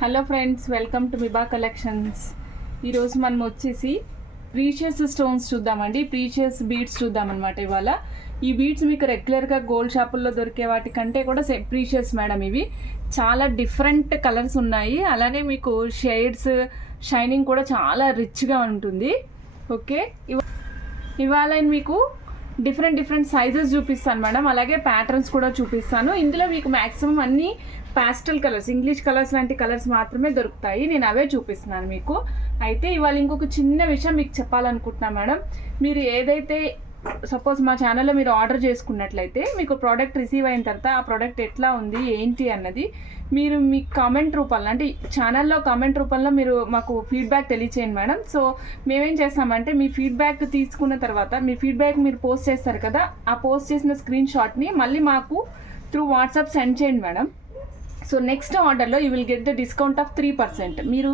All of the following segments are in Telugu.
Hello friends, welcome to Miba collections. ఈరోజు మనం వచ్చేసి ప్రీషియస్ స్టోన్స్ చూద్దామండి. ప్రీషియస్ బీడ్స్ చూద్దామన్నమాట. ఇవాళ ఈ బీడ్స్ మీకు రెగ్యులర్గా గోల్డ్ షాపుల్లో దొరికే వాటికంటే కూడా ప్రీషియస్ మేడం. ఇవి చాలా డిఫరెంట్ కలర్స్ ఉన్నాయి, అలానే మీకు షేడ్స్ షైనింగ్ కూడా చాలా రిచ్గా ఉంటుంది. ఓకే, ఇవాళ మీకు డిఫరెంట్ సైజెస్ చూపిస్తాను మేడం, అలాగే ప్యాటర్న్స్ కూడా చూపిస్తాను. ఇందులో మీకు మ్యాక్సిమం అన్నీ పాస్టల్ కలర్స్, ఇంగ్లీష్ కలర్స్ లాంటి కలర్స్ మాత్రమే దొరుకుతాయి. నేను అవే చూపిస్తున్నాను మీకు. అయితే ఇవాళ ఇంకొక చిన్న విషయం మీకు చెప్పాలనుకుంటున్నా మేడం. మీరు ఏదైతే సపోజ్ మా ఛానల్లో మీరు ఆర్డర్ చేసుకున్నట్లయితే మీకు ప్రోడక్ట్ రిసీవ్ అయిన తర్వాత ఆ ప్రోడక్ట్ ఎట్లా ఉంది ఏంటి అన్నది మీరు మీ కామెంట్ రూపంలో, అంటే ఛానల్లో కామెంట్ రూపంలో మీరు మాకు ఫీడ్బ్యాక్ తెలియచేయండి మేడం. సో మేమేం చేస్తామంటే మీ ఫీడ్బ్యాక్ తీసుకున్న తర్వాత మీ ఫీడ్బ్యాక్ మీరు పోస్ట్ చేస్తారు కదా, ఆ పోస్ట్ చేసిన స్క్రీన్ షాట్ని మళ్ళీ మాకు త్రూ వాట్సాప్ సెండ్ చేయండి మేడం. సో నెక్స్ట్ ఆర్డర్లో you will get the discount of 3%. మీరు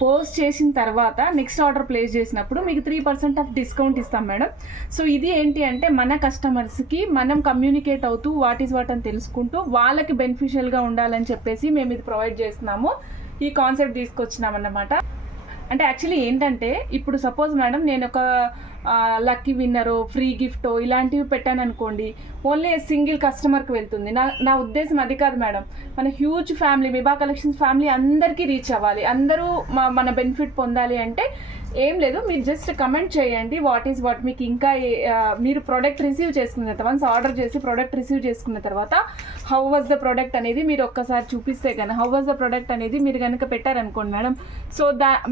పోస్ట్ చేసిన తర్వాత నెక్స్ట్ ఆర్డర్ ప్లేస్ చేసినప్పుడు మీకు 3% ఆఫ్ డిస్కౌంట్ ఇస్తాం మేడం. సో ఇది ఏంటి అంటే మన కస్టమర్స్కి మనం కమ్యూనికేట్ అవుతూ వాట్ ఈజ్ వాట్ అని తెలుసుకుంటూ వాళ్ళకి బెనిఫిషియల్గా ఉండాలని చెప్పేసి మేము ఇది ప్రొవైడ్ చేస్తున్నాము. ఈ కాన్సెప్ట్ తీసుకొచ్చినామన్నమాట. అంటే యాక్చువల్లీ ఏంటంటే ఇప్పుడు సపోజ్ మేడం నేను ఒక లక్కీ విన్నరో ఫ్రీ గిఫ్టో ఇలాంటివి పెట్టాను అనుకోండి, ఓన్లీ సింగిల్ కస్టమర్కి వెళ్తుంది. నా ఉద్దేశం అది కాదు మేడం. మన హ్యూజ్ ఫ్యామిలీ, మిబా కలెక్షన్స్ ఫ్యామిలీ అందరికీ రీచ్ అవ్వాలి, అందరూ మన బెనిఫిట్ పొందాలి. అంటే ఏం లేదు, మీరు జస్ట్ కమెంట్ చేయండి వాట్ ఈజ్ వాట్. మీకు ఇంకా మీరు ప్రోడక్ట్ రిసీవ్ చేసుకున్న తర్వాత, వన్స్ ఆర్డర్ చేసి ప్రోడక్ట్ రిసీవ్ చేసుకున్న తర్వాత హౌ వాజ్ ద ప్రోడక్ట్ అనేది మీరు ఒక్కసారి చూపిస్తే కనుక, హౌ వాజ్ ద ప్రోడక్ట్ అనేది మీరు కనుక పెట్టారనుకోండి మేడం. సో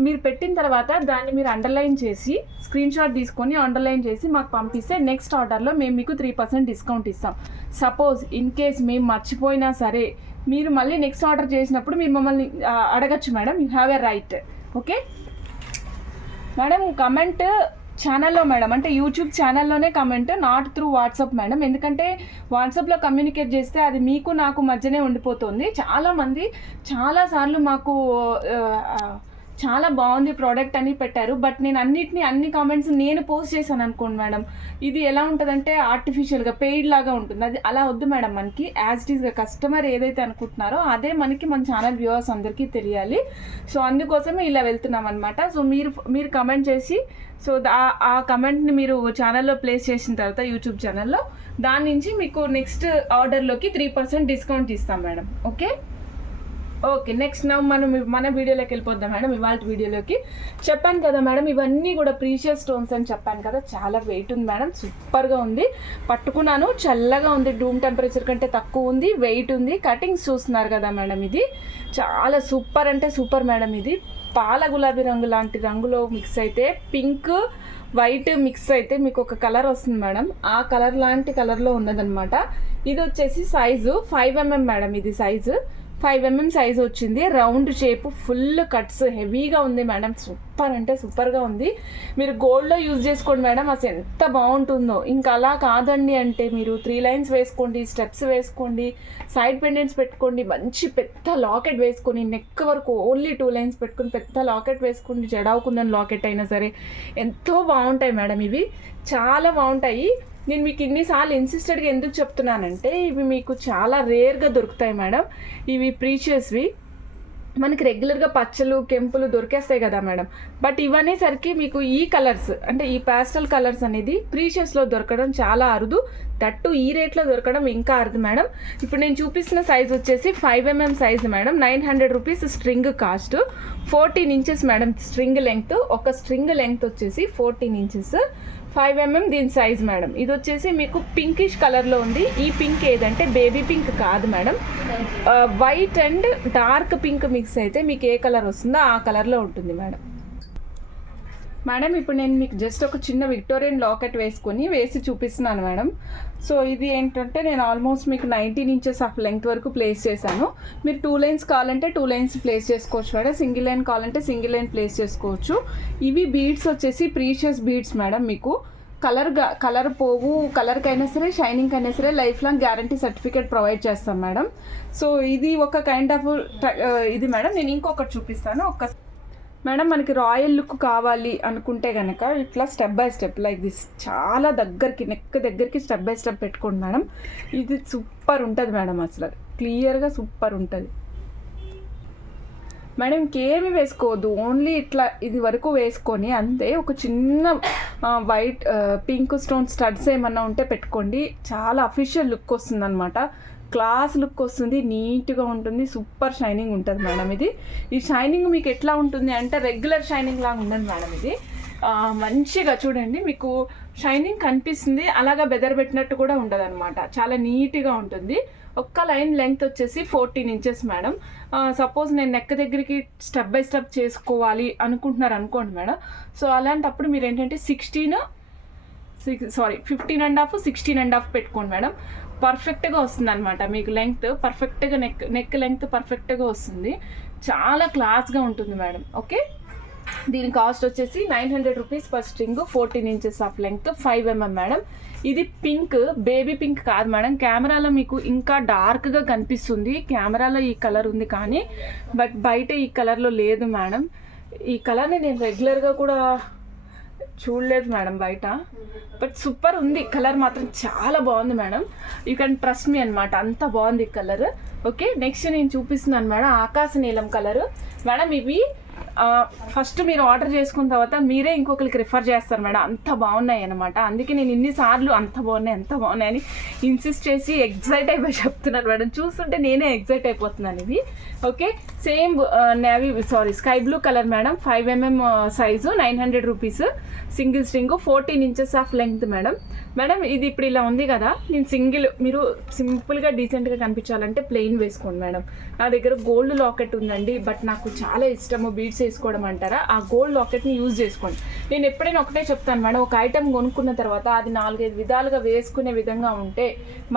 మీరు పెట్టిన తర్వాత దాన్ని మీరు అండర్లైన్ చేసి స్క్రీన్ షాట్ తీసుకొని అండర్లైన్ చేసి మాకు పంపిస్తే నెక్స్ట్ ఆర్డర్లో మేము మీకు 3% డిస్కౌంట్ ఇస్తాం. సపోజ్ ఇన్ కేస్ మేము మర్చిపోయినా సరే మీరు మళ్ళీ నెక్స్ట్ ఆర్డర్ చేసినప్పుడు మీరు మమ్మల్ని అడగచ్చు madam. You have a right. Okay madam. Comment ఛానల్లో మేడం, అంటే యూట్యూబ్ ఛానల్లోనే comment, not through WhatsApp madam. ఎందుకంటే వాట్సాప్లో కమ్యూనికేట్ చేస్తే అది మీకు నాకు మధ్యనే ఉండిపోతుంది. చాలామంది చాలాసార్లు మాకు చాలా బాగుంది ప్రోడక్ట్ అని పెట్టారు, బట్ నేను అన్ని కామెంట్స్ నేను పోస్ట్ చేశాను అనుకోండి మేడం, ఇది ఎలా ఉంటుందంటే ఆర్టిఫిషియల్గా పెయిడ్ లాగా ఉంటుంది. అది అలా వద్దు మేడం. మనకి యాజ్ ఇట్ ఈస్గా కస్టమర్ ఏదైతే అనుకుంటున్నారో అదే మనకి మన ఛానల్ వ్యూవర్స్ అందరికీ తెలియాలి. సో అందుకోసమే ఇలా వెళ్తున్నాం అనమాట. సో మీరు కమెంట్ చేసి, సో ఆ కమెంట్ని మీరు ఛానల్లో ప్లేస్ చేసిన తర్వాత యూట్యూబ్ ఛానల్లో, దాని నుంచి మీకు నెక్స్ట్ ఆర్డర్లోకి 3% డిస్కౌంట్ ఇస్తాం మేడం. ఓకే నెక్స్ట్ మన వీడియోలోకి వెళ్ళిపోద్దాం మేడం. ఇవాళ వీడియోలోకి చెప్పాను కదా మేడం, ఇవన్నీ కూడా ప్రీషియస్ స్టోన్స్ అని చెప్పాను కదా. చాలా వెయిట్ ఉంది మేడం, సూపర్గా ఉంది. పట్టుకున్నాను, చల్లగా ఉంది, రూమ్ టెంపరేచర్ కంటే తక్కువ ఉంది, వెయిట్ ఉంది. కటింగ్స్ చూస్తున్నారు కదా మేడం, ఇది చాలా సూపర్ అంటే సూపర్ మేడం. ఇది పాల గులాబీ రంగు లాంటి రంగులో మిక్స్ అయితే పింక్ వైట్ మిక్స్ అయితే మీకు ఒక కలర్ వస్తుంది మేడం. ఆ కలర్ లాంటి కలర్లో ఉన్నదనమాట. ఇది వచ్చేసి సైజు 5mm మేడం. ఇది సైజు 5mm సైజు వచ్చింది. రౌండ్ షేప్, ఫుల్ కట్స్, హెవీగా ఉంది మేడం. సూపర్ అంటే సూపర్గా ఉంది. మీరు గోల్డ్లో యూజ్ చేసుకోండి మేడం, అసలు ఎంత బాగుంటుందో. ఇంకా అలా కాదండి అంటే మీరు 3 లైన్స్ వేసుకోండి, స్టెప్స్ వేసుకోండి, సైడ్ పెండెంట్స్ పెట్టుకోండి, మంచి పెద్ద లాకెట్ వేసుకొని నెక్ వరకు ఓన్లీ 2 లైన్స్ పెట్టుకొని పెద్ద లాకెట్ వేసుకోండి, జడావుకుందని లాకెట్ అయినా సరే ఎంతో బాగుంటాయి మేడం. ఇవి చాలా బాగుంటాయి. నేను మీకు ఇన్నిసార్లు ఇన్సిస్టెడ్గా ఎందుకు చెప్తున్నానంటే ఇవి మీకు చాలా రేర్గా దొరుకుతాయి మేడం. ఇవి ప్రీషియస్వి మనకి రెగ్యులర్గా పచ్చలు కెంపులు దొరికేస్తాయి కదా మేడం. బట్ ఇవనేసరికి మీకు ఈ కలర్స్, అంటే ఈ పాస్టల్ కలర్స్ అనేది ప్రీషియస్లో దొరకడం చాలా అరుదు. దట్టు ఈ రేట్లో దొరకడం ఇంకా అరుదు మేడం. ఇప్పుడు నేను చూపిస్తున్న సైజ్ వచ్చేసి 5mm size madam. 900 rupees string cost. 14 inches madam string length. ఒక స్ట్రింగ్ లెంగ్త్ వచ్చేసి 14 ఇంచెస్. 5mm దీని సైజ్ మేడం. ఇది వచ్చేసి మీకు పింకిష్ కలర్లో ఉంది. ఈ పింక్ ఏదంటే బేబీ పింక్ కాదు madam, white and dark pink mix అయితే మీకు ఏ కలర్ వస్తుందో ఆ కలర్లో ఉంటుంది మేడం. ఇప్పుడు నేను మీకు జస్ట్ ఒక చిన్న విక్టోరియన్ లాకెట్ వేసి చూపిస్తున్నాను మేడం. సో ఇది ఏంటంటే నేను ఆల్మోస్ట్ మీకు 19 ఇంచెస్ ఆఫ్ లెంగ్త్ వరకు ప్లేస్ చేశాను. మీరు 2 లైన్స్ కావాలంటే 2 లైన్స్ ప్లేస్ చేసుకోవచ్చు మేడం. సింగిల్ లైన్ కావాలంటే సింగిల్ లైన్ ప్లేస్ చేసుకోవచ్చు. ఇవి బీడ్స్ వచ్చేసి ప్రీషియస్ బీడ్స్ మేడం. మీకు కలర్ పోవు, కలర్కైనా సరే షైనింగ్ అయినా సరే life long guarantee certificate provide చేస్తాం మేడం. సో ఇది ఒక కైండ్ ఆఫ్ ఇది మేడం. నేను ఇంకొకటి చూపిస్తాను. మేడం మనకి రాయల్ లుక్ కావాలి అనుకుంటే కనుక ఇట్లా step by step like this చాలా దగ్గరికి నెక్ దగ్గరికి స్టెప్ బై స్టెప్ పెట్టుకోండి మేడం. ఇది సూపర్ ఉంటుంది మేడం, అసలు క్లియర్గా సూపర్ ఉంటుంది. మేడం ఇంకేమి వేసుకోవద్దు, ఓన్లీ ఇట్లా ఇది వరకు వేసుకొని అంతే. ఒక చిన్న వైట్ పింక్ స్టోన్ స్టడ్స్ ఏమన్నా ఉంటే పెట్టుకోండి, చాలా అఫీషియల్ లుక్ వస్తుంది అనమాట. క్లాస్ లుక్ వస్తుంది, నీట్గా ఉంటుంది, సూపర్ షైనింగ్ ఉంటుంది మేడం. ఇది ఈ షైనింగ్ మీకు ఎట్లా ఉంటుంది అంటే రెగ్యులర్ షైనింగ్ లాగా ఉండదు మేడం. ఇది మంచిగా చూడండి, మీకు షైనింగ్ కనిపిస్తుంది, అలాగా బెదరబెట్టినట్టు కూడా ఉండదు అనమాట. చాలా నీట్గా ఉంటుంది. ఒక్క లైన్ లెంగ్త్ వచ్చేసి 14 ఇంచెస్ మేడం. సపోజ్ నేను నెక్ దగ్గరికి స్టెప్ బై స్టెప్ చేసుకోవాలి అనుకుంటున్నారు అనుకోండి మేడం. సో అలాంటప్పుడు మీరు ఏంటంటే 15.5 16.5 పెట్టుకోండి మేడం. పర్ఫెక్ట్గా వస్తుంది అనమాట మీకు లెంగ్త్, పర్ఫెక్ట్గా నెక్ లెంగ్త్ పర్ఫెక్ట్గా వస్తుంది, చాలా క్లాస్గా ఉంటుంది మేడం. ఓకే, దీని కాస్ట్ వచ్చేసి 900 rupees per string, 14 inches of length, 5 mm madam. ఇది పింక్, బేబీ పింక్ కాదు మేడం. కెమెరాలో మీకు ఇంకా డార్క్గా కనిపిస్తుంది, కెమెరాలో ఈ కలర్ ఉంది కానీ బట్ బయట ఈ కలర్లో లేదు మేడం. ఈ కలర్ని నేను రెగ్యులర్గా కూడా చూడలేదు మేడం బయట, బట్ సూపర్ ఉంది కలర్, మాత్రం చాలా బాగుంది madam. You can trust me అనమాట, అంత బాగుంది కలర్. ఓకే, నెక్స్ట్ నేను చూపిస్తున్నాను మేడం ఆకాశ నీలం కలరు మేడం. ఇవి ఫస్ట్ మీరు ఆర్డర్ చేసుకున్న తర్వాత మీరే ఇంకొకరికి రిఫర్ చేస్తారు మేడం, అంత బాగున్నాయి అనమాట. అందుకే నేను ఇన్నిసార్లు అంత బాగున్నాయి అని ఇన్సిస్ట్ చేసి ఎగ్జైట్ అయిపోయి చెప్తున్నాను మేడం. చూస్తుంటే నేనే ఎగ్జైట్ అయిపోతున్నాను ఇవి. Okay, same sky blue colour madam, 5 mm size, 900 rupees, single string, 14 inches of length madam. Madam ఇది ఇప్పుడు ఇలా ఉంది కదా, నేను మీరు సింపుల్గా డీసెంట్గా కనిపించాలంటే ప్లెయిన్ వేసుకోండి మేడం. నా దగ్గర గోల్డ్ లాకెట్ ఉందండి, బట్ నాకు చాలా ఇష్టము బీడ్స్ వేసుకోవడం అంటారా, ఆ గోల్డ్ లాకెట్ని యూజ్ చేసుకోండి. నేను ఎప్పుడైనా ఒకటే చెప్తాను మేడం, ఒక ఐటెం కొనుక్కున్న తర్వాత అది 4-5 విధాలుగా వేసుకునే విధంగా ఉంటే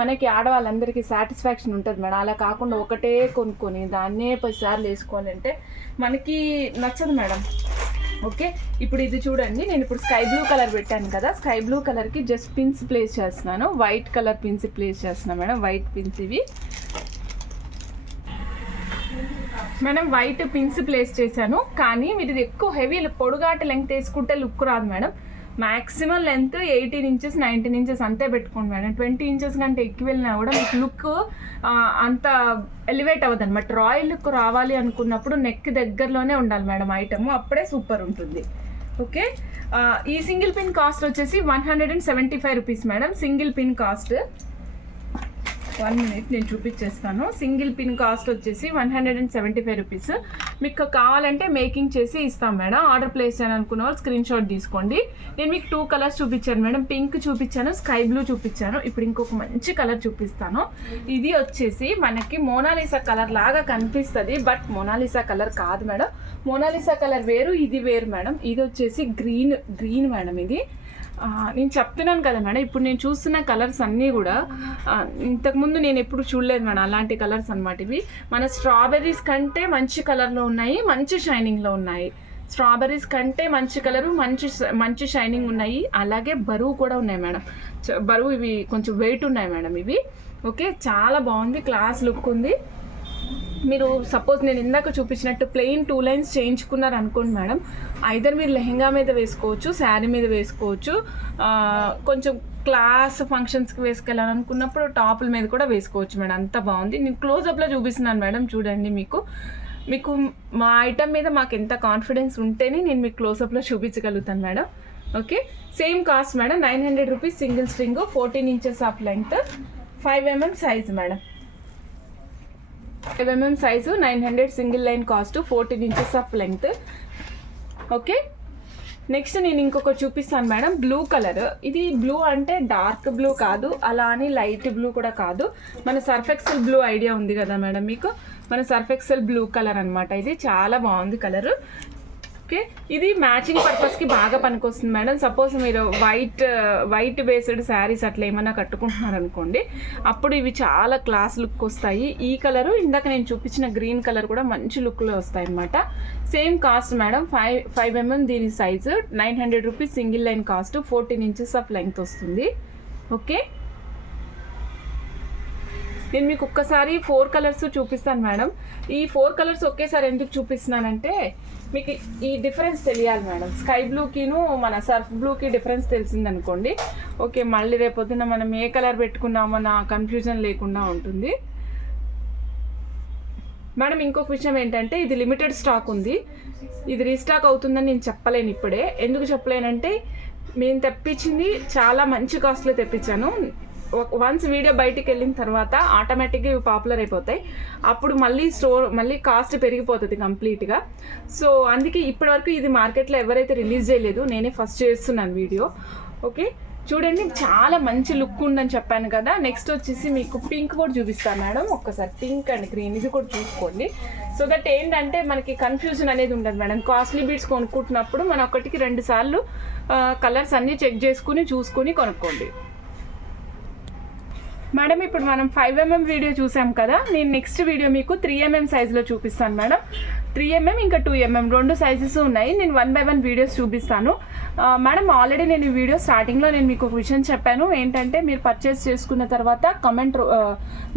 మనకి ఆడవాళ్ళందరికీ సాటిస్ఫాక్షన్ ఉంటుంది మేడం. అలా కాకుండా ఒకటే కొనుక్కొని దాన్నే 10 సార్లు వేసుకోవాలంటే మనకి నచ్చదు మేడం. ఓకే, ఇప్పుడు ఇది చూడండి, నేను ఇప్పుడు స్కై బ్లూ కలర్ పెట్టాను కదా, స్కై బ్లూ కలర్కి జస్ట్ పిన్స్ ప్లేస్ చేస్తున్నాను, వైట్ కలర్ పిన్స్ ప్లేస్ చేస్తున్నాను మేడం. వైట్ పిన్స్ ఇవి మేడం, వైట్ పిన్స్ ప్లేస్ చేశాను. కానీ మీరు ఇది ఎక్కువ హెవీ పొడుగాటి లెంగ్త్ వేసుకుంటే లుక్ రాదు madam. Maximum length 18 inches 19 inches అంతే పెట్టుకోండి మేడం. 20 ఇంచెస్ కంటే ఎక్కువ వెళ్ళినా కూడా మీకు లుక్ అంత ఎలివేట్ అవ్వదు అనమాట. రాయల్ లుక్ రావాలి అనుకున్నప్పుడు నెక్ దగ్గరలోనే ఉండాలి మేడం ఐటమ్, అప్పుడే సూపర్ ఉంటుంది. ఓకే, ఈ సింగిల్ పిన్ కాస్ట్ వచ్చేసి 175 rupees madam. Single pin cost 1 minute నేను చూపించేస్తాను. సింగిల్ పిన్ కాస్ట్ వచ్చేసి 175 రూపీస్. మీకు కావాలంటే మేకింగ్ చేసి ఇస్తాం మేడం. ఆర్డర్ ప్లేస్ చేయాలని అనుకున్న వాళ్ళు స్క్రీన్ షాట్ తీసుకోండి. నేను మీకు 2 కలర్స్ చూపించాను మేడం, పింక్ చూపించాను, స్కై బ్లూ చూపించాను. ఇప్పుడు ఇంకొక మంచి కలర్ చూపిస్తాను. ఇది వచ్చేసి మనకి మోనాలిసా కలర్ లాగా కనిపిస్తుంది, బట్ మోనాలిసా కలర్ కాదు మేడం. మోనాలిసా కలర్ వేరు, ఇది వేరు మేడం. ఇది వచ్చేసి గ్రీన్ మేడం. ఇది నేను చెప్తున్నాను కదా మేడం, ఇప్పుడు నేను చూస్తున్న కలర్స్ అన్నీ కూడా ఇంతకుముందు నేను ఎప్పుడు చూడలేదు మేడం అలాంటి కలర్స్ అనమాట. ఇవి మన స్ట్రాబెర్రీస్ కంటే మంచి కలర్లో ఉన్నాయి, మంచి షైనింగ్లో ఉన్నాయి. స్ట్రాబెర్రీస్ కంటే మంచి కలరు, మంచి షైనింగ్ ఉన్నాయి, అలాగే బరువు కూడా ఉన్నాయి మేడం. బరువు ఇవి కొంచెం వెయిట్ ఉన్నాయి మేడం ఇవి. ఓకే, చాలా బాగుంది, క్లాస్ లుక్ ఉంది. మీరు సపోజ్ నేను ఇందాక చూపించినట్టు ప్లెయిన్ 2 లైన్స్ చేయించుకున్నారు అనుకోండి మేడం, ఐదర్ మీరు లెహెంగా మీద వేసుకోవచ్చు, శారీ మీద వేసుకోవచ్చు, కొంచెం క్లాస్ ఫంక్షన్స్కి వేసుకెళ్ళాలనుకున్నప్పుడు టాపుల మీద కూడా వేసుకోవచ్చు మేడం. అంత బాగుంది. నేను క్లోజప్లో చూపిస్తున్నాను మేడం, చూడండి. మీకు మా ఐటమ్ మీద మాకు ఎంత కాన్ఫిడెన్స్ ఉంటేనే నేను మీకు క్లోజప్లో చూపించగలుగుతాను madam. Okay, same cost madam, 900 rupees single string, 14 inches of length, 5 mm size madam. 5 mm size, 900 single line cost, 14 inches of length. Okay, next నేను ఇంకొకటి చూపిస్తాను మేడం, బ్లూ కలర్. ఇది బ్లూ అంటే డార్క్ బ్లూ కాదు, అలా అని లైట్ బ్లూ కూడా కాదు, మన సర్ఫ్ ఎక్సెల్ బ్లూ ఐడియా ఉంది కదా మేడం మీకు, మన సర్ఫ్ ఎక్సెల్ బ్లూ కలర్ అనమాట. ఇది చాలా బాగుంది కలరు. ఓకే, ఇది మ్యాచింగ్ పర్పస్కి బాగా పనికొస్తుంది మేడం. సపోజ్ మీరు వైట్ బేస్డ్ శారీస్ అట్లా ఏమైనా కట్టుకుంటున్నారు అనుకోండి, అప్పుడు ఇవి చాలా క్లాస్ లుక్ వస్తాయి. ఈ కలరు, ఇందాక నేను చూపించిన గ్రీన్ కలర్ కూడా మంచి లుక్లో వస్తాయి అనమాట. సేమ్ కాస్ట్ మేడం, 5 mm దీని size, 900 rupees single line cost, 14 inches of length వస్తుంది. ఓకే, నేను మీకు ఒక్కసారి 4 కలర్స్ చూపిస్తాను మేడం. ఈ 4 కలర్స్ ఒకేసారి ఎందుకు చూపిస్తున్నానంటే మీకు ఈ డిఫరెన్స్ తెలియాలి మేడం. స్కై బ్లూకిను మన సర్ఫ్ బ్లూకి డిఫరెన్స్ తెలిసిందనుకోండి, ఓకే, మళ్ళీ రేపొద్దున మనం ఏ కలర్ పెట్టుకున్నామో నా కన్ఫ్యూజన్ లేకుండా ఉంటుంది. మేడం ఇంకొక విషయం ఏంటంటే ఇది లిమిటెడ్ స్టాక్ ఉంది, ఇది రీస్టాక్ అవుతుందని నేను చెప్పలేను ఇప్పుడే. ఎందుకు చెప్పలేనంటే మేము తెప్పించింది చాలా మంచి కాస్ట్లో తెప్పించాను. వన్స్ వీడియో బయటికి వెళ్ళిన తర్వాత ఆటోమేటిక్గా ఇవి పాపులర్ అయిపోతాయి, అప్పుడు మళ్ళీ కాస్ట్ పెరిగిపోతుంది కంప్లీట్గా. సో అందుకే ఇప్పటివరకు ఇది మార్కెట్లో ఎవరైతే రిలీజ్ చేయలేదు, నేనే ఫస్ట్ చేస్తున్నాను వీడియో. ఓకే చూడండి, చాలా మంచి లుక్ ఉందని చెప్పాను కదా. నెక్స్ట్ వచ్చేసి మీకు పింక్ కూడా చూపిస్తాను మేడం. ఒక్కసారి పింక్ అండ్ గ్రీన్ ఇది కూడా చూసుకోండి. సో దట్ ఏంటంటే మనకి కన్ఫ్యూజన్ అనేది ఉండదు మేడం. కాస్ట్లీ బీడ్స్ కొనుక్కుంటున్నప్పుడు మనం 1-2 సార్లు కలర్స్ అన్నీ చెక్ చేసుకుని చూసుకుని కొనుక్కోండి మేడం. ఇప్పుడు మనం 5mm వీడియో చూసాం కదా, నేను నెక్స్ట్ వీడియో మీకు 3mm సైజులో చూపిస్తాను మేడం. 3mm ఇంకా 2mm 2 సైజెస్ ఉన్నాయి. నేను 1 by 1 వీడియోస్ చూపిస్తాను మేడం. ఆల్రెడీ నేను ఈ వీడియో స్టార్టింగ్లో నేను మీకు ఒక విషయం చెప్పాను ఏంటంటే, మీరు పర్చేస్ చేసుకున్న తర్వాత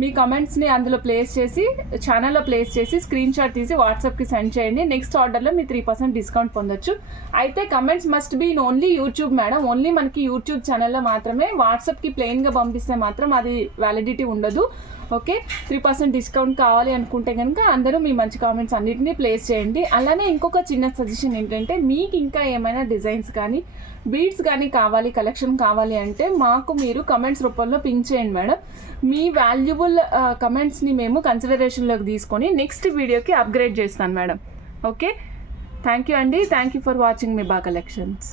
మీ కమెంట్స్ని అందులో ప్లేస్ చేసి ఛానల్లో ప్లేస్ చేసి స్క్రీన్ షాట్ తీసి వాట్సాప్కి సెండ్ చేయండి. నెక్స్ట్ ఆర్డర్లో మీ 3% డిస్కౌంట్ పొందొచ్చు. అయితే comments must be in only YouTube madam. Only మనకి యూట్యూబ్ ఛానల్లో మాత్రమే. వాట్సాప్కి ప్లెయిన్గా పంపిస్తే మాత్రం అది వ్యాలిడిటీ ఉండదు. ఓకే 3% డిస్కౌంట్ కావాలి అనుకుంటే కనుక అందరూ మీ మంచి కామెంట్స్ అన్నిటినీ ప్లేస్ చేయండి. అలానే ఇంకొక చిన్న సజెషన్ ఏంటంటే, మీకు ఇంకా ఏమైనా డిజైన్స్ కానీ బీడ్స్ కానీ కావాలి, కలెక్షన్ కావాలి అంటే మాకు మీరు కమెంట్స్ రూపంలో పింక్ చేయండి మేడం. మీ వాల్యుబుల్ కమెంట్స్ని మేము కన్సిడరేషన్లోకి తీసుకొని నెక్స్ట్ వీడియోకి అప్గ్రేడ్ చేస్తాను మేడం. ఓకే థ్యాంక్ యూ అండి. Thank you for watching Miba collections.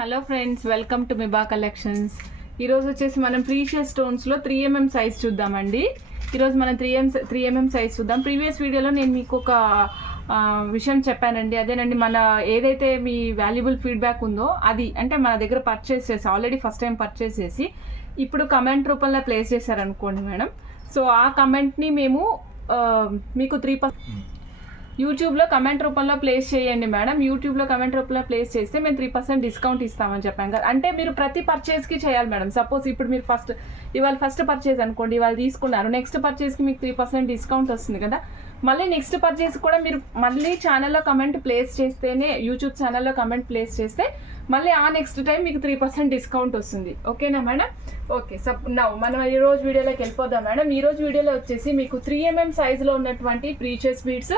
Hello friends, welcome to Miba collections. ఈరోజు వచ్చేసి మనం ప్రీషియస్ స్టోన్స్లో 3mm సైజ్ చూద్దామండి. ఈరోజు మనం 3mm సైజ్ చూద్దాం. ప్రీవియస్ వీడియోలో నేను మీకు ఒక విషయం చెప్పానండి, అదేనండి మన ఏదైతే మీ వాల్యుబుల్ ఫీడ్బ్యాక్ ఉందో అది, అంటే మన దగ్గర పర్చేస్ చేసి ఆల్రెడీ ఫస్ట్ టైం పర్చేస్ చేసి ఇప్పుడు కమెంట్ రూపంలో ప్లేస్ చేశారనుకోండి మేడం. సో ఆ కమెంట్ని మేము మీకు 3% యూట్యూబ్లో కమెంట్ రూపంలో ప్లేస్ చేయండి మేడం. యూట్యూబ్లో కమెంట్ రూపంలో ప్లేస్ చేస్తే మేము 3% డిస్కౌంట్ ఇస్తామని చెప్పాం కదా. అంటే మీరు ప్రతి పర్చేస్కి చేయాలి మేడం. సపోజ్ ఇప్పుడు మీరు ఇవాళ ఫస్ట్ పర్చేజ్ అనుకోండి, ఇవాళ తీసుకున్నారు, నెక్స్ట్ పర్చేస్కి మీకు 3% డిస్కౌంట్ వస్తుంది కదా. మళ్ళీ నెక్స్ట్ పర్చేస్ కూడా మీరు మళ్ళీ ఛానల్లో కమెంట్ ప్లేస్ చేస్తేనే, యూట్యూబ్ ఛానల్లో కమెంట్ ప్లేస్ చేస్తే మళ్ళీ ఆ నెక్స్ట్ టైం మీకు 3% డిస్కౌంట్ వస్తుంది. ఓకేనా మేడం? ఓకే మనం ఈరోజు వీడియోలోకి వెళ్ళిపోదాం మేడం. ఈరోజు వీడియోలో వచ్చేసి మీకు 3mm సైజులో ఉన్నటువంటి ప్రీషియస్ బీడ్స్,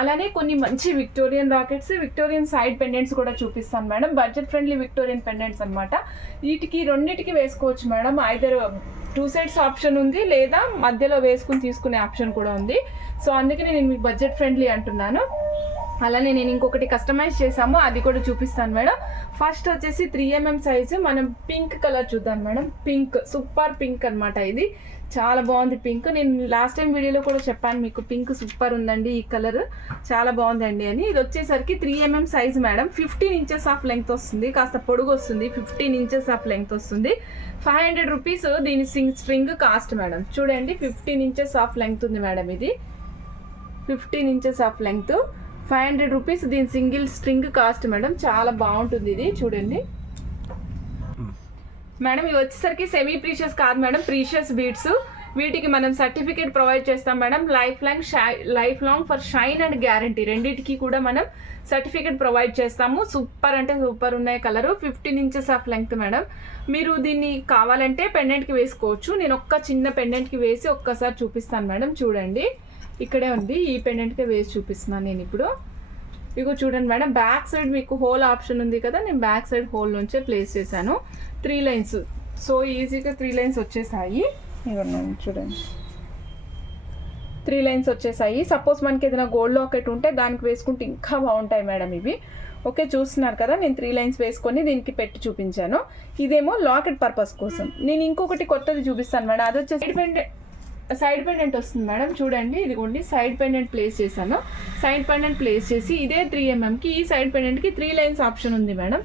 అలానే కొన్ని మంచి Victorian lockets, Victorian side pendants కూడా చూపిస్తాను మేడం. బడ్జెట్ ఫ్రెండ్లీ విక్టోరియన్ పెండెంట్స్ అనమాట. రెండిటికి వేసుకోవచ్చు మేడం. ఐదర్ 2 sides ఆప్షన్ ఉంది, లేదా మధ్యలో వేసుకుని తీసుకునే ఆప్షన్ కూడా ఉంది. సో అందుకని నేను మీకు బడ్జెట్ ఫ్రెండ్లీ అంటున్నాను. అలానే నేను ఇంకొకటి కస్టమైజ్ చేసాము, అది కూడా చూపిస్తాను మేడం. ఫస్ట్ వచ్చేసి 3mm సైజు మనం పింక్ కలర్ చూద్దాం మేడం. పింక్ సూపర్ పింక్ అనమాట. ఇది చాలా బాగుంది పింక్. నేను లాస్ట్ టైం వీడియోలో కూడా చెప్పాను మీకు, పింక్ సూపర్ ఉందండి, ఈ కలర్ చాలా బాగుందండి అని. ఇది వచ్చేసరికి 3mm size madam. 15 inches of length వస్తుంది, కాస్త పొడుగు వస్తుంది. 15 inches ఆఫ్ లెంగ్త్ వస్తుంది. 500 rupees దీని స్ట్రింగ్ కాస్ట్ మేడం. చూడండి 15 inches ఆఫ్ లెంగ్త్ ఉంది మేడం. ఇది 15 inches ఆఫ్ లెంగ్త్, 500 rupees దీని సింగిల్ స్ట్రింగ్ కాస్ట్ మేడం. చాలా బాగుంటుంది ఇది. చూడండి మేడం, ఇవి వచ్చేసరికి సెమీ ప్రీషియస్ కాదు మేడం, ప్రీషియస్ బీడ్స్. వీటికి మనం సర్టిఫికేట్ ప్రొవైడ్ చేస్తాం madam. Life long for shine and guarantee, రెండింటికి కూడా మనం సర్టిఫికేట్ ప్రొవైడ్ చేస్తాము. సూపర్ అంటే సూపర్ ఉన్నాయి colour. 15 inches of length madam. మీరు దీన్ని కావాలంటే పెండెంట్కి వేసుకోవచ్చు. నేను ఒక్క చిన్న పెండెంట్కి వేసి ఒక్కసారి చూపిస్తాను మేడం. చూడండి ఇక్కడే ఉంది, ఈ పెండెంట్కే వేసి చూపిస్తున్నాను నేను ఇప్పుడు. ఇగో చూడండి మేడం, బ్యాక్ సైడ్ మీకు హోల్ ఆప్షన్ ఉంది కదా, నేను బ్యాక్ సైడ్ హోల్ నుంచే ప్లేస్ చేశాను. 3 lines, సో ఈజీగా 3 lines వచ్చేసాయి. ఇవన్నీ చూడండి 3 lines వచ్చేసాయి. సపోజ్ మనకి ఏదైనా గోల్డ్ లాకెట్ ఉంటే దానికి వేసుకుంటే ఇంకా బాగుంటాయి మేడం ఇవి. ఓకే చూస్తున్నారు కదా, నేను 3 lines వేసుకొని దీనికి పెట్టి చూపించాను. ఇదేమో లాకెట్ పర్పస్ కోసం. నేను ఇంకొకటి కొత్తది చూపిస్తాను మేడం. అది వచ్చేసి సైడ్ పెండెంట్ వస్తుంది మేడం. చూడండి ఇదిగోండి, సైడ్ పెండెంట్ ప్లేస్ చేశాను. సైడ్ పెండెంట్ ప్లేస్ చేసి ఇదే 3mmకి ఈ సైడ్ పెండెంట్కి 3 lines ఆప్షన్ ఉంది మేడం.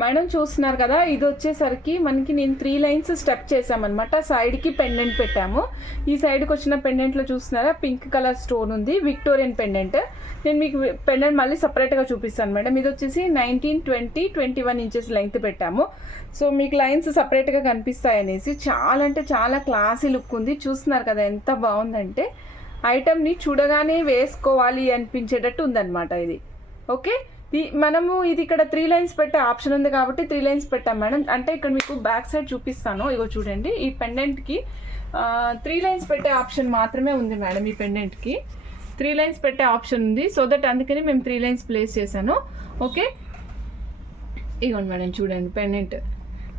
మేడం చూస్తున్నారు కదా, ఇది వచ్చేసరికి మనకి నేను 3 lines స్టెప్ చేసామన్నమాట. సైడ్కి పెండెంట్ పెట్టాము. ఈ సైడ్కి వచ్చిన పెండెంట్లో చూస్తున్నారా పింక్ కలర్ స్టోన్ ఉంది, విక్టోరియన్ పెండెంట్. నేను మీకు పెండెంట్ మళ్ళీ సపరేట్గా చూపిస్తాను మేడం. ఇది వచ్చేసి 19, 20, 21 inches లెంగ్త్ పెట్టాము. సో మీకు లైన్స్ సపరేట్గా కనిపిస్తాయి అనేసి. చాలా అంటే చాలా క్లాసీ లుక్ ఉంది. చూస్తున్నారు కదా ఎంత బాగుందంటే, ఐటమ్ని చూడగానే వేసుకోవాలి అనిపించేటట్టు ఉందన్నమాట ఇది. ఓకే మనము ఇది ఇక్కడ 3 lines పెట్టే ఆప్షన్ ఉంది కాబట్టి 3 lines పెట్టాం మేడం. అంటే ఇక్కడ మీకు బ్యాక్ సైడ్ చూపిస్తాను. ఇగో చూడండి, ఈ పెండెంట్కి 3 లైన్స్ పెట్టే ఆప్షన్ మాత్రమే ఉంది మేడం ఈ పెండెంట్కి. 3 లైన్స్ పెట్టే ఆప్షన్ ఉంది. సో దట్ అందుకని మేము 3 లైన్స్ ప్లేస్ చేశాను. ఓకే, ఇగోండి మేడం చూడండి పెండెంట్.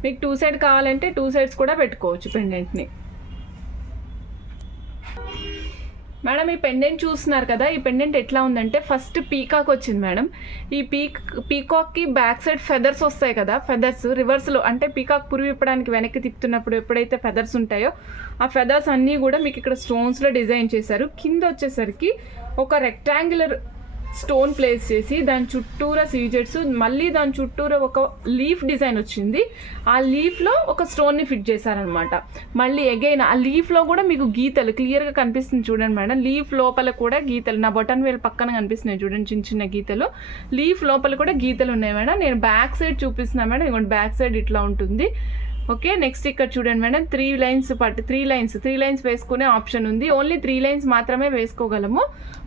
మీకు 2 సైడ్ కావాలంటే 2 సైడ్స్ కూడా పెట్టుకోవచ్చు పెండెంట్ని. మేడం ఈ పెండెంట్ చూస్తున్నారు కదా, ఈ పెండెంట్ ఎట్లా ఉందంటే ఫస్ట్ పీకాక్ వచ్చింది మేడం. ఈ పీకాక్కి బ్యాక్ సైడ్ ఫెదర్స్ వస్తాయి కదా, ఫెదర్స్ రివర్స్లో అంటే పీకాక్ పురుగు విప్పడానికి వెనక్కి తిప్పుతున్నప్పుడు ఎప్పుడైతే ఫెదర్స్ ఉంటాయో ఆ ఫెదర్స్ అన్నీ కూడా మీకు ఇక్కడ స్టోన్స్లో డిజైన్ చేశారు. కింద వచ్చేసరికి ఒక రెక్టాంగులర్ స్టోన్ ప్లేస్ చేసి దాని చుట్టూరా సీజెట్స్, మళ్ళీ దాని చుట్టూరా ఒక లీఫ్ డిజైన్ వచ్చింది. ఆ లీఫ్లో ఒక స్టోన్ని ఫిట్ చేశారనమాట. మళ్ళీ అగైన్ ఆ లీఫ్లో కూడా మీకు గీతలు క్లియర్గా కనిపిస్తుంది చూడండి మేడం. లీఫ్ లోపల కూడా గీతలు, నా బటన్ వేలు పక్కన కనిపిస్తున్నాయి చూడండి చిన్న చిన్న గీతలు. లీఫ్ లోపల కూడా గీతలు ఉన్నాయి మేడం. నేను బ్యాక్ సైడ్ చూపిస్తున్నాను మేడం. ఇదిగోండి బ్యాక్ సైడ్ ఇట్లా ఉంటుంది. ఓకే, నెక్స్ట్ ఇక్కడ చూడండి మేడం 3 లైన్స్ వేసుకునే ఆప్షన్ ఉంది. ఓన్లీ 3 లైన్స్ మాత్రమే వేసుకోగలము.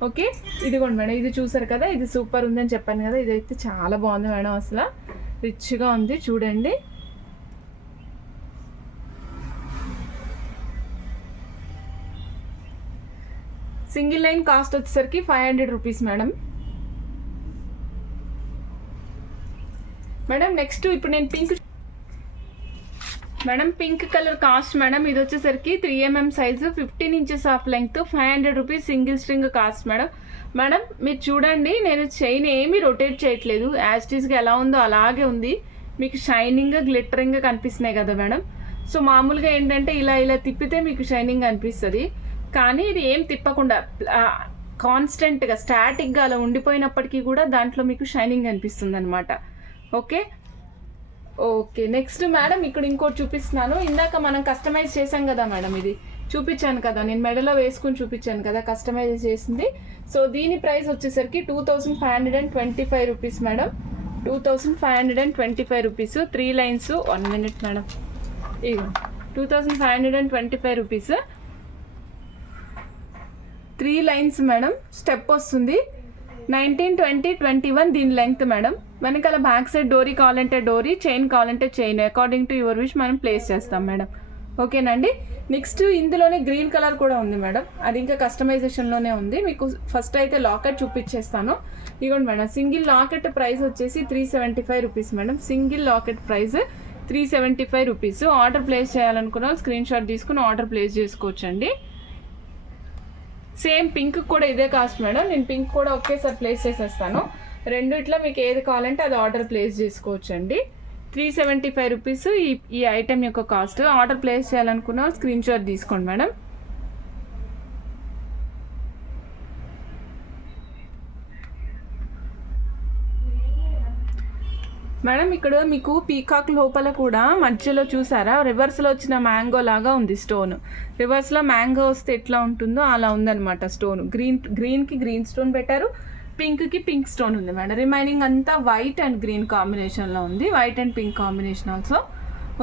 ఓకే, ఇదిగోండి మేడం, ఇది చూసారు కదా, ఇది సూపర్ ఉందని చెప్పాను కదా, ఇదైతే చాలా బాగుంది మేడం, అసలు రిచ్గా ఉంది చూడండి. సింగిల్ లైన్ కాస్ట్ వచ్చేసరికి 500 రూపీస్ మేడం. మేడం నెక్స్ట్ ఇప్పుడు నేను పింక్ కలర్ కాస్ట్ మేడం. ఇది వచ్చేసరికి 3mm size, 15 inches of length, 500 rupees single string cost madam. Madam మీరు చూడండి, నేను చైన్ ఏమీ రొటేట్ చేయట్లేదు, యాస్టీస్గా ఎలా ఉందో అలాగే ఉంది. మీకు షైనింగ్ గ్లిటరింగ్ కనిపిస్తున్నాయి కదా మేడం. సో మామూలుగా ఏంటంటే ఇలా తిప్పితే మీకు షైనింగ్ అనిపిస్తుంది, కానీ ఇది ఏం తిప్పకుండా కాన్స్టెంట్గా స్టాటిక్గా అలా ఉండిపోయినప్పటికీ కూడా దాంట్లో మీకు షైనింగ్ అనిపిస్తుంది అనమాట. ఓకే, నెక్స్ట్ మేడం ఇక్కడ ఇంకోటి చూపిస్తున్నాను. ఇందాక మనం కస్టమైజ్ చేసాం కదా మేడం, ఇది చూపించాను కదా నేను మెడలో వేసుకుని చూపించాను కదా కస్టమైజ్ చేసింది. సో దీని ప్రైస్ వచ్చేసరికి 2525 rupees madam. 2525 rupees. 3 lines. 1 minute madam, ఇగో 2525 రూపీస్. 3 లైన్స్ మేడం, స్టెప్ వస్తుంది. 19, 20, 21 దీని లెంగ్త్ మేడం. వెనకాల బ్యాక్ సైడ్ డోరీ కావాలంటే డోరీ, చైన్ కావాలంటే chain, according to your wish మనం ప్లేస్ చేస్తాం మేడం. ఓకేనండి. నెక్స్ట్ ఇందులోనే గ్రీన్ కలర్ కూడా ఉంది మేడం, అది ఇంకా కస్టమైజేషన్లోనే ఉంది. మీకు ఫస్ట్ అయితే లాకెట్ చూపించేస్తాను. ఇదిగోండి మేడం, సింగిల్ లాకెట్ ప్రైస్ వచ్చేసి 375 rupees madam. Single locket price 375 rupees. Order place చేయాలనుకున్న స్క్రీన్ షాట్ తీసుకుని ఆర్డర్ ప్లేస్ చేసుకోవచ్చండి. సేమ్ పింక్ కూడా ఇదే కాస్ట్ మేడం. నేను పింక్ కూడా ఒకేసారి ప్లేస్ చేసేస్తాను. రెండిట్లో మీకు ఏది కావాలంటే అది ఆర్డర్ ప్లేస్ చేసుకోవచ్చు అండి. 375 రూపీస్ ఈ ఐటెం యొక్క కాస్ట్. ఆర్డర్ ప్లేస్ చేయాలనుకున్న స్క్రీన్ షాట్ తీసుకోండి మేడం. మేడం ఇక్కడ మీకు పీకాక్ లోపల కూడా మధ్యలో చూసారా రివర్స్లో వచ్చిన మ్యాంగో లాగా ఉంది స్టోన్. రివర్స్లో మ్యాంగో వస్తే ఎట్లా ఉంటుందో అలా ఉందన్నమాట స్టోన్. గ్రీన్కి గ్రీన్ స్టోన్ పెట్టారు, పింక్కి పింక్ స్టోన్ ఉంది మేడం. రిమైనింగ్ అంతా వైట్ అండ్ గ్రీన్ కాంబినేషన్లో ఉంది, white and pink combination also.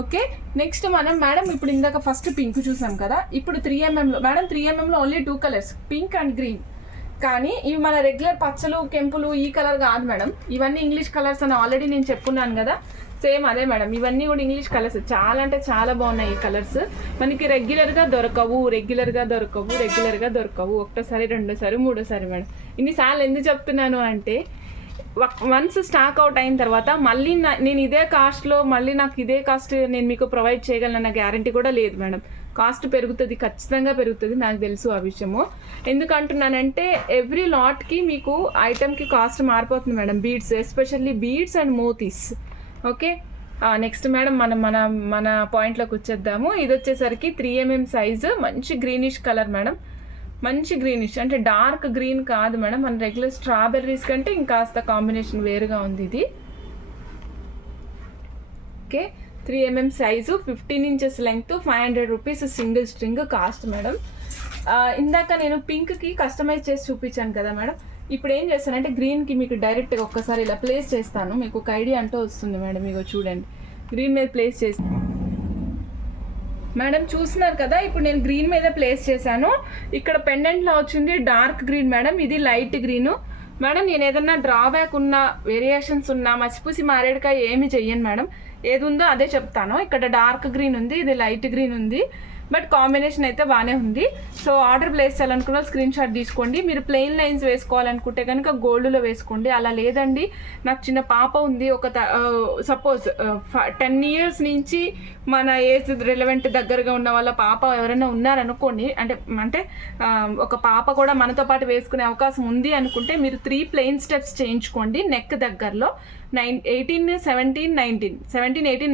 Okay, next మనం మేడం ఇప్పుడు ఇందాక ఫస్ట్ పింక్ చూసాం కదా, ఇప్పుడు 3mmలో మేడం 3mmలో only 2 colours, pink and green. కానీ ఇవి మన రెగ్యులర్ పచ్చలు కెంపులు ఈ కలర్ కాదు మేడం, ఇవన్నీ ఇంగ్లీష్ కలర్స్ అని ఆల్రెడీ నేను చెప్పున్నాను కదా, సేమ్ అదే మేడం. ఇవన్నీ కూడా ఇంగ్లీష్ కలర్స్, చాలా అంటే చాలా బాగున్నాయి ఈ కలర్స్. మనకి రెగ్యులర్గా దొరకవు, ఒకటోసారి, రెండోసారి, మూడోసారి మేడం. ఇన్నిసార్లు ఎందుకు చెప్తున్నాను అంటే వన్స్ స్టాక్ అవుట్ అయిన తర్వాత మళ్ళీ నేను ఇదే కాస్ట్లో మళ్ళీ నాకు ఇదే కాస్ట్ నేను మీకు ప్రొవైడ్ చేయగలనన్న గ్యారంటీ కూడా లేదు మేడం. కాస్ట్ పెరుగుతుంది, ఖచ్చితంగా పెరుగుతుంది, నాకు తెలుసు ఆ విషయము. ఎందుకంటున్నానంటే ఎవ్రీ లాట్కి మీకు ఐటెంకి కాస్ట్ మారిపోతుంది madam. Beads, especially beads and మోతీస్. ఓకే, నెక్స్ట్ మేడం మన పాయింట్లోకి వచ్చేద్దాము. ఇది వచ్చేసరికి 3mm సైజు, మంచి గ్రీనిష్ కలర్ మేడం. మంచి గ్రీనిష్ అంటే డార్క్ గ్రీన్ కాదు మేడం, మన రెగ్యులర్ స్ట్రాబెర్రీస్ కంటే ఇంకాస్త కాంబినేషన్ వేరుగా ఉంది ఇది. Okay, 3mm size, 15 inches length, 500 rupees single string cost madam. ఇందాక నేను పింక్కి కస్టమైజ్ చేసి చూపించాను కదా మేడం, ఇప్పుడు ఏం చేస్తానంటే గ్రీన్కి మీకు డైరెక్ట్గా ఒక్కసారి ఇలా ప్లేస్ చేస్తాను, మీకు ఒక ఐడియా అంటూ వస్తుంది మేడం. ఇగో చూడండి, గ్రీన్ మీద ప్లేస్ చేసి మేడం చూస్తున్నారు కదా, ఇప్పుడు నేను గ్రీన్ మీద ప్లేస్ చేశాను. ఇక్కడ పెండెంట్లో వచ్చింది డార్క్ గ్రీన్ మేడం, ఇది లైట్ గ్రీను మేడం. నేను ఏదన్నా డ్రాబ్యాక్ ఉన్నా, వేరియేషన్స్ ఉన్నా, మసిపూసి మారేడుకాయ ఏమి చెయ్యను మేడం, ఏది ఉందో అదే చెప్తాను. ఇక్కడ డార్క్ గ్రీన్ ఉంది, ఇది లైట్ గ్రీన్ ఉంది. బట్ కాంబినేషన్ అయితే బాగానే ఉంది. సో ఆర్డర్ ప్లేస్ చేయాలనుకున్న స్క్రీన్ షాట్ తీసుకోండి. మీరు ప్లెయిన్ లైన్స్ వేసుకోవాలనుకుంటే కనుక గోల్డ్లో వేసుకోండి. అలా లేదండి నాకు చిన్న పాప ఉంది, ఒక సపోజ్ 10 years నుంచి మన ఏజ్ రిలవెంట్ దగ్గరగా ఉన్న వాళ్ళ పాప ఎవరైనా ఉన్నారనుకోండి, అంటే ఒక పాప కూడా మనతో పాటు వేసుకునే అవకాశం ఉంది అనుకుంటే మీరు 3 ప్లెయిన్ స్టెప్స్ చేయించుకోండి. నెక్ దగ్గరలో 18, 17,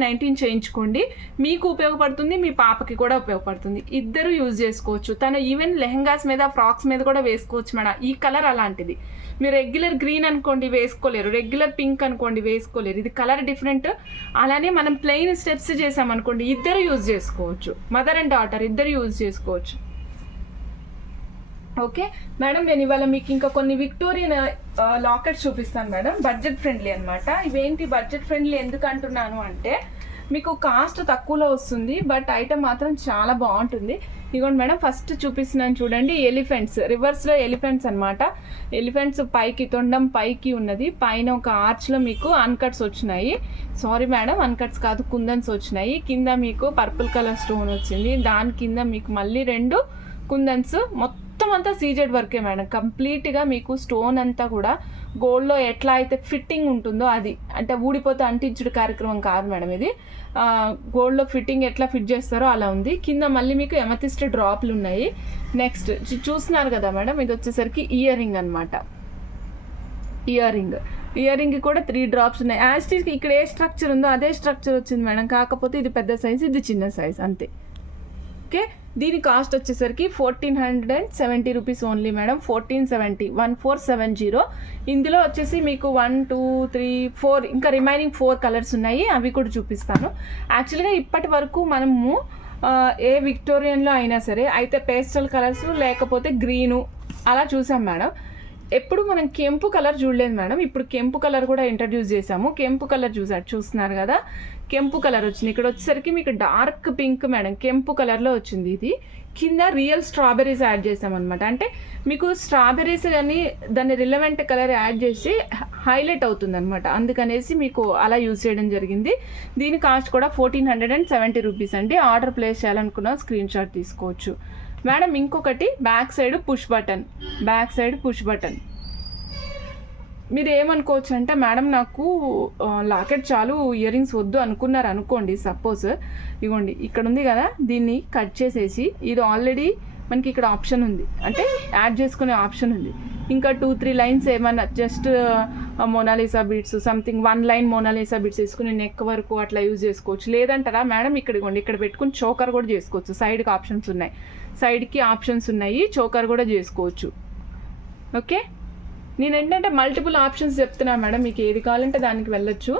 18 చేయించుకోండి. మీకు ఉపయోగపడుతుంది, మీ పాపకి కూడా ఉపయోగపడుతుంది. ఇద్దరు యూజ్ చేసుకోవచ్చు. తను ఈవెన్ లెహంగాస్ మీద, ఫ్రాక్స్ మీద కూడా వేసుకోవచ్చు మేడం. ఈ కలర్ అలాంటిది. మీరు రెగ్యులర్ గ్రీన్ అనుకోండి వేసుకోలేరు, రెగ్యులర్ పింక్ అనుకోండి వేసుకోలేరు. ఇది కలర్ డిఫరెంట్. అలానే మనం ప్లెయిన్ స్టెప్స్ చేసామనుకోండి ఇద్దరు యూజ్ చేసుకోవచ్చు. మదర్ అండ్ డాటర్ ఇద్దరు యూజ్ చేసుకోవచ్చు. ఓకే మేడం, నేను ఇవాళ మీకు ఇంకా కొన్ని విక్టోరియన్ లాకెట్స్ చూపిస్తాను మేడం. బడ్జెట్ ఫ్రెండ్లీ అనమాట. ఇవేంటి బడ్జెట్ ఫ్రెండ్లీ ఎందుకు అంటున్నాను అంటే మీకు కాస్ట్ తక్కువలో వస్తుంది, బట్ ఐటమ్ మాత్రం చాలా బాగుంటుంది. ఇదిగోండి మేడం, ఫస్ట్ చూపిస్తున్నాను చూడండి. ఎలిఫెంట్స్, రివర్స్లో ఎలిఫెంట్స్ అనమాట. ఎలిఫెంట్స్ పైకి, తొండం పైకి ఉన్నది. పైన ఒక ఆర్చ్లో మీకు అన్కట్స్ వచ్చినాయి. సారీ మేడం, అన్కట్స్ కాదు, కుందన్స్ వచ్చినాయి. కింద మీకు పర్పుల్ కలర్ స్టోన్ వచ్చింది. దాని కింద మీకు మళ్ళీ 2 కుందన్స్. మొత్తం అంతా సీజెడ్ వర్కే మేడం. కంప్లీట్గా మీకు స్టోన్ అంతా కూడా గోల్డ్లో ఎట్లా అయితే ఫిట్టింగ్ ఉంటుందో అది, అంటే ఊడిపోతే అంటించుడు కార్యక్రమం కాదు మేడం. ఇది గోల్డ్లో ఫిట్టింగ్ ఎట్లా ఫిట్ చేస్తారో అలా ఉంది. కింద మళ్ళీ మీకు ఎమతిస్ట్ డ్రాప్లు ఉన్నాయి. నెక్స్ట్ చూస్తున్నారు కదా మేడం, ఇది వచ్చేసరికి ఇయర్ రింగ్ అనమాట. ఇయర్ రింగ్ కూడా 3 డ్రాప్స్ ఉన్నాయి. యాస్టీస్కి ఇక్కడ ఏ స్ట్రక్చర్ ఉందో అదే స్ట్రక్చర్ వచ్చింది మేడం. కాకపోతే ఇది పెద్ద సైజ్, ఇది చిన్న సైజ్ అంతే. ఓకే, దీని కాస్ట్ వచ్చేసరికి 1470 రూపీస్ ఓన్లీ మేడం. 1470 ఇందులో వచ్చేసి మీకు 1, 2, 3, 4 ఇంకా రిమైనింగ్ 4 కలర్స్ ఉన్నాయి. అవి కూడా చూపిస్తాను. యాక్చువల్గా ఇప్పటి వరకు మనము ఏ విక్టోరియన్లో అయినా సరే అయితే పేస్టల్ కలర్స్ లేకపోతే గ్రీను అలా చూసాం మేడం. ఎప్పుడు మనం కెంపు కలర్ చూడలేదు మేడం. ఇప్పుడు కెంపు కలర్ కూడా ఇంట్రడ్యూస్ చేసాము. కెంపు కలర్ చూస్తున్నారు కదా, కెంపు కలర్ వచ్చింది. ఇక్కడ వచ్చేసరికి మీకు డార్క్ పింక్ మేడం, కెంపు కలర్లో వచ్చింది. ఇది కింద రియల్ స్ట్రాబెర్రీస్ యాడ్ చేసామన్నమాట. అంటే మీకు స్ట్రాబెర్రీస్ కానీ దాన్ని రిలవెంట్ కలర్ యాడ్ చేసి హైలైట్ అవుతుంది అనమాట. అందుకనేసి మీకు అలా యూజ్ చేయడం జరిగింది. దీని కాస్ట్ కూడా 1470 రూపీస్ అండి. ఆర్డర్ ప్లేస్ చేయాలనుకున్న స్క్రీన్ షాట్ తీసుకోవచ్చు మేడం. ఇంకొకటి బ్యాక్ సైడ్ పుష్ బటన్. మీరు ఏమనుకోవచ్చు అంటే మేడం నాకు లాకెట్ చాలు, ఇయర్ రింగ్స్ వద్దు అనుకున్నారు అనుకోండి. సపోజ్ ఇగోండి ఇక్కడ ఉంది కదా, దీన్ని కట్ చేసేసి ఇది ఆల్రెడీ మనకి ఇక్కడ ఆప్షన్ ఉంది, అంటే యాడ్ చేసుకునే ఆప్షన్ ఉంది. ఇంకా 2-3 లైన్స్ ఏమన్నా just Monalisa beads something 1 line Monalisa beads వేసుకుని నెక్ వరకు అట్లా యూజ్ చేసుకోవచ్చు. లేదంటారా మేడం ఇక్కడ పెట్టుకుని చోకర్ కూడా చేసుకోవచ్చు. సైడ్కి ఆప్షన్స్ ఉన్నాయి, చోకర్ కూడా చేసుకోవచ్చు. ఓకే, నేను ఏంటంటే మల్టిపుల్ ఆప్షన్స్ చెప్తున్నాను మేడం. మీకు ఏది కావాలంటే దానికి వెళ్ళొచ్చు,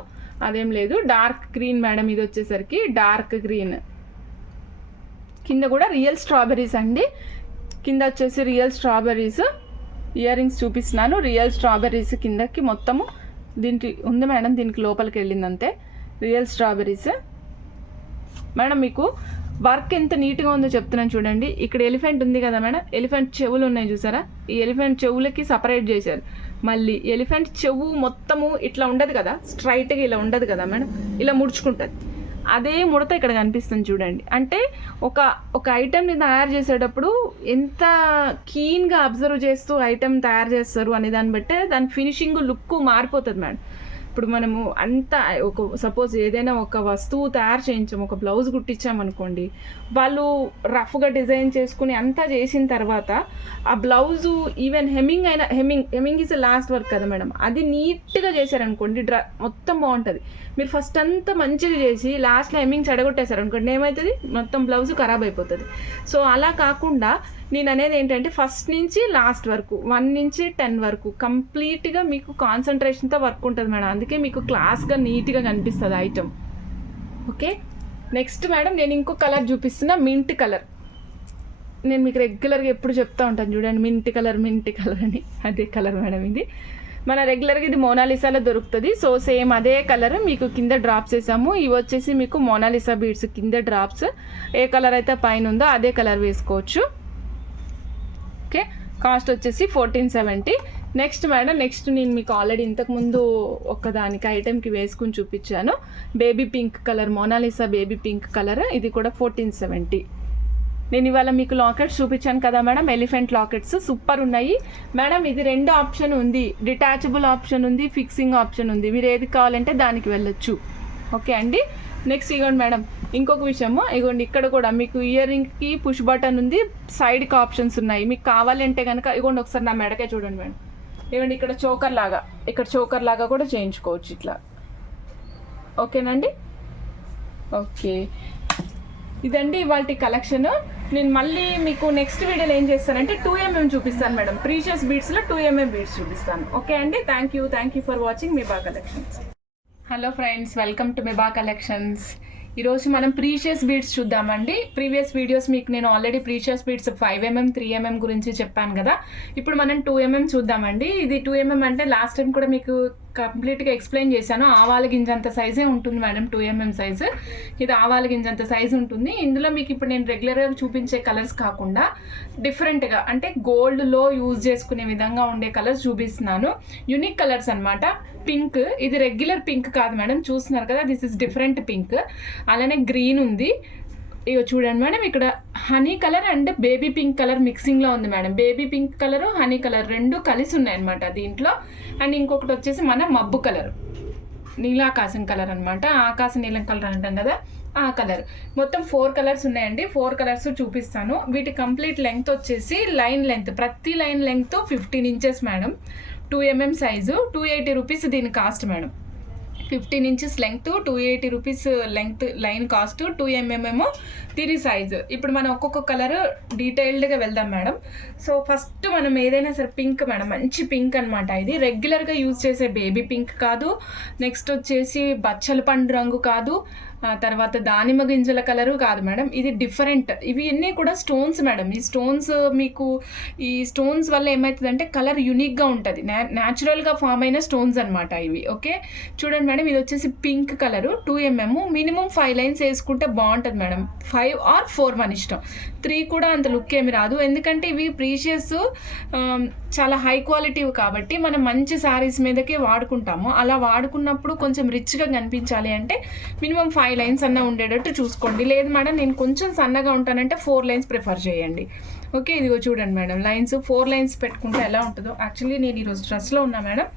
అదేం లేదు. డార్క్ గ్రీన్ మేడం, ఇది వచ్చేసరికి డార్క్ గ్రీన్. కింద కూడా రియల్ స్ట్రాబెర్రీస్ అండి. కింద వచ్చేసి రియల్ స్ట్రాబెర్రీస్. ఇయర్ రింగ్స్ చూపిస్తున్నాను. రియల్ స్ట్రాబెర్రీస్ కిందకి మొత్తము దీనికి ఉంది మేడం. దీనికి లోపలికి వెళ్ళింది అంతే. Real strawberries madam. మీకు వర్క్ ఎంత నీట్గా ఉందో చెప్తున్నాను చూడండి. ఇక్కడ ఎలిఫెంట్ ఉంది కదా మేడం, ఎలిఫెంట్ చెవులు ఉన్నాయి చూసారా. ఈ ఎలిఫెంట్ చెవులకి సపరేట్ చేశారు. మళ్ళీ ఎలిఫెంట్ చెవు మొత్తము ఇట్లా ఉండదు కదా, స్ట్రైట్గా ఇలా ఉండదు కదా మేడం, ఇలా ముడుచుకుంటుంది. అదే ముడత ఇక్కడ కనిపిస్తుంది చూడండి. అంటే ఒక ఐటెంని తయారు చేసేటప్పుడు ఎంత కీన్గా అబ్జర్వ్ చేస్తూ ఐటెం తయారు చేస్తారు అనే దాన్ని బట్టే దాని ఫినిషింగ్ లుక్ మారిపోతుంది మేడం. ఇప్పుడు మనము అంతా సపోజ్ ఏదైనా ఒక వస్తువు తయారు చేయించాము, ఒక బ్లౌజ్ కుట్టించామనుకోండి, వాళ్ళు రఫ్గా డిజైన్ చేసుకుని అంతా చేసిన తర్వాత ఆ blouse even hemming is lost work కదా మేడం, అది నీట్గా చేశారనుకోండి మొత్తం బాగుంటుంది. మీరు ఫస్ట్ అంతా మంచిగా చేసి లాస్ట్లో హెమ్మింగ్ చెడగొట్టేశారు అనుకోండి, ఏమవుతుంది, మొత్తం బ్లౌజ్ ఖరాబ్ అయిపోతుంది. సో అలా కాకుండా నేను అనేది ఏంటంటే ఫస్ట్ నుంచి లాస్ట్ వరకు 1 నుంచి 10 వరకు కంప్లీట్గా మీకు కాన్సన్ట్రేషన్తో వర్క్ ఉంటుంది మేడం. అందుకే మీకు క్లాస్గా నీట్గా కనిపిస్తుంది ఐటమ్. ఓకే, నెక్స్ట్ మేడం నేను ఇంకో కలర్ చూపిస్తున్నా, మింట్ కలర్. నేను మీకు రెగ్యులర్గా ఎప్పుడు చెప్తా ఉంటాను చూడండి, మింట్ కలర్ అని. అదే కలర్ మేడం ఇది. మన రెగ్యులర్గా ఇది మోనాలిసాలో దొరుకుతుంది. సో సేమ్ అదే కలర్ మీకు కింద డ్రాప్స్ వేసాము. ఇవి వచ్చేసి మీకు మోనాలిసా బీడ్స్ కింద డ్రాప్స్. ఏ కలర్ అయితే పైన ఉందో అదే కలర్ వేసుకోవచ్చు. ఓకే, కాస్ట్ వచ్చేసి 1470. నెక్స్ట్ మేడం, నెక్స్ట్ నేను మీకు ఆల్రెడీ ఇంతకుముందు ఒకదానికి ఐటెంకి వేసుకుని చూపించాను. Baby pink colour, Monalisa baby pink colour. ఇది కూడా 1470. నేను ఇవాళ మీకు లాకెట్స్ చూపించాను కదా మేడం, ఎలిఫెంట్ లాకెట్స్ సూపర్ ఉన్నాయి మేడం. ఇది 2 ఆప్షన్ ఉంది, డిటాచబుల్ ఆప్షన్ ఉంది, ఫిక్సింగ్ ఆప్షన్ ఉంది. మీరు ఏది కావాలంటే దానికి వెళ్ళొచ్చు. ఓకే అండి. నెక్స్ట్ ఇగోండి మేడం, ఇంకొక విషయము, ఇగోండి ఇక్కడ కూడా మీకు ఇయర్ రింగ్కి పుష్ బటన్ ఉంది, సైడ్కి ఆప్షన్స్ ఉన్నాయి. మీకు కావాలంటే కనుక ఇగోండి ఒకసారి నా మెడకే చూడండి మేడం. ఇవ్వండి ఇక్కడ చోకర్ లాగా కూడా చేయించుకోవచ్చు ఇట్లా. ఓకేనండి. ఓకే, ఇదండి ఇవాళ కలెక్షన్. నేను మళ్ళీ మీకు నెక్స్ట్ వీడియోలో ఏం చేస్తానంటే 2mm చూపిస్తాను మేడం. ప్రీషియస్ బీడ్స్లో 2mm బీడ్స్ చూపిస్తాను. ఓకే అండి. Thank you for watching Miba collections. Hello friends, welcome to Miba collections. ఈరోజు మనం ప్రీషియస్ బీడ్స్ చూద్దామండి. ప్రీవియస్ వీడియోస్ మీకు నేను already precious beads 5mm 3mm గురించి చెప్పాను కదా. ఇప్పుడు మనం 2mm చూద్దామండి. ఇది 2mm అంటే లాస్ట్ టైం కూడా మీకు కంప్లీట్గా ఎక్స్ప్లెయిన్ చేశాను. ఆవాల గింజంత సైజే ఉంటుంది మేడం 2mm సైజు. ఇది ఆవాల గింజంత సైజు ఉంటుంది. ఇందులో మీకు ఇప్పుడు నేను రెగ్యులర్గా చూపించే కలర్స్ కాకుండా డిఫరెంట్గా అంటే గోల్డ్లో యూజ్ చేసుకునే విధంగా ఉండే కలర్స్ చూపిస్తున్నాను. యూనిక్ కలర్స్ అనమాట. పింక్, ఇది రెగ్యులర్ పింక్ కాదు మేడం, చూస్తున్నారు కదా, దిస్ ఇస్ డిఫరెంట్ పింక్. అలానే గ్రీన్ ఉంది. ఇక చూడండి మేడం, ఇక్కడ honey colour and baby pink colour మిక్సింగ్లో ఉంది madam. Baby pink colour, honey colour 2 కలిసి ఉన్నాయన్నమాట దీంట్లో. అండ్ ఇంకొకటి వచ్చేసి మన మబ్బు కలర్, నీలాకాశం కలర్ అనమాట. ఆకాశ నీలం కలర్ అంటాం కదా, ఆ కలర్. మొత్తం 4 కలర్స్ ఉన్నాయండి. 4 కలర్స్ చూపిస్తాను. వీటి కంప్లీట్ లెంగ్త్ వచ్చేసి లైన్ లెంగ్త్, ప్రతి line length 15 inches madam. 2mm size, 280 rupees దీని cost madam. 15 inches length, 280 rupees length line cost, 2mm దీని సైజు. ఇప్పుడు మనం ఒక్కొక్క కలర్ డీటెయిల్డ్గా వెళ్దాం మేడం. సో ఫస్ట్ మనం ఏదైనా సరే పింక్ మేడం, మంచి పింక్ అనమాట. ఇది రెగ్యులర్గా యూజ్ చేసే బేబీ పింక్ కాదు. నెక్స్ట్ వచ్చేసి బచ్చల పండు రంగు కాదు. తర్వాత దానిమ్మ గింజల కలరు కాదు మేడం. ఇది డిఫరెంట్. ఇవి అన్నీ కూడా స్టోన్స్ మేడం. ఈ స్టోన్స్ మీకు ఈ స్టోన్స్ వల్ల ఏమవుతుందంటే కలర్ యూనిక్గా ఉంటుంది. న్యాచురల్గా ఫామ్ అయిన స్టోన్స్ అనమాట ఇవి. ఓకే, చూడండి మేడం, ఇది వచ్చేసి pink colour, 2mm. Minimum 5 lines వేసుకుంటే బాగుంటుంది మేడం. 5 or 4 మన ఇష్టం. 3 కూడా అంత లుక్ ఏమి రాదు, ఎందుకంటే ఇవి ప్రీషియస్ చాలా హై క్వాలిటీ కాబట్టి మనం మంచి శారీస్ మీదకే వాడుకుంటాము. అలా వాడుకున్నప్పుడు కొంచెం రిచ్గా కనిపించాలి అంటే మినిమం 5 లైన్స్ అన్న ఉండేటట్టు చూసుకోండి. లేదు మేడం నేను కొంచెం సన్నగా ఉంటానంటే 4 లైన్స్ ప్రిఫర్ చేయండి. ఓకే, ఇదిగో చూడండి మేడం, లైన్స్ 4 లైన్స్ పెట్టుకుంటే ఎలా ఉంటుందో. యాక్చువల్లీ నేను ఈరోజు డ్రెస్లో ఉన్నా మేడం,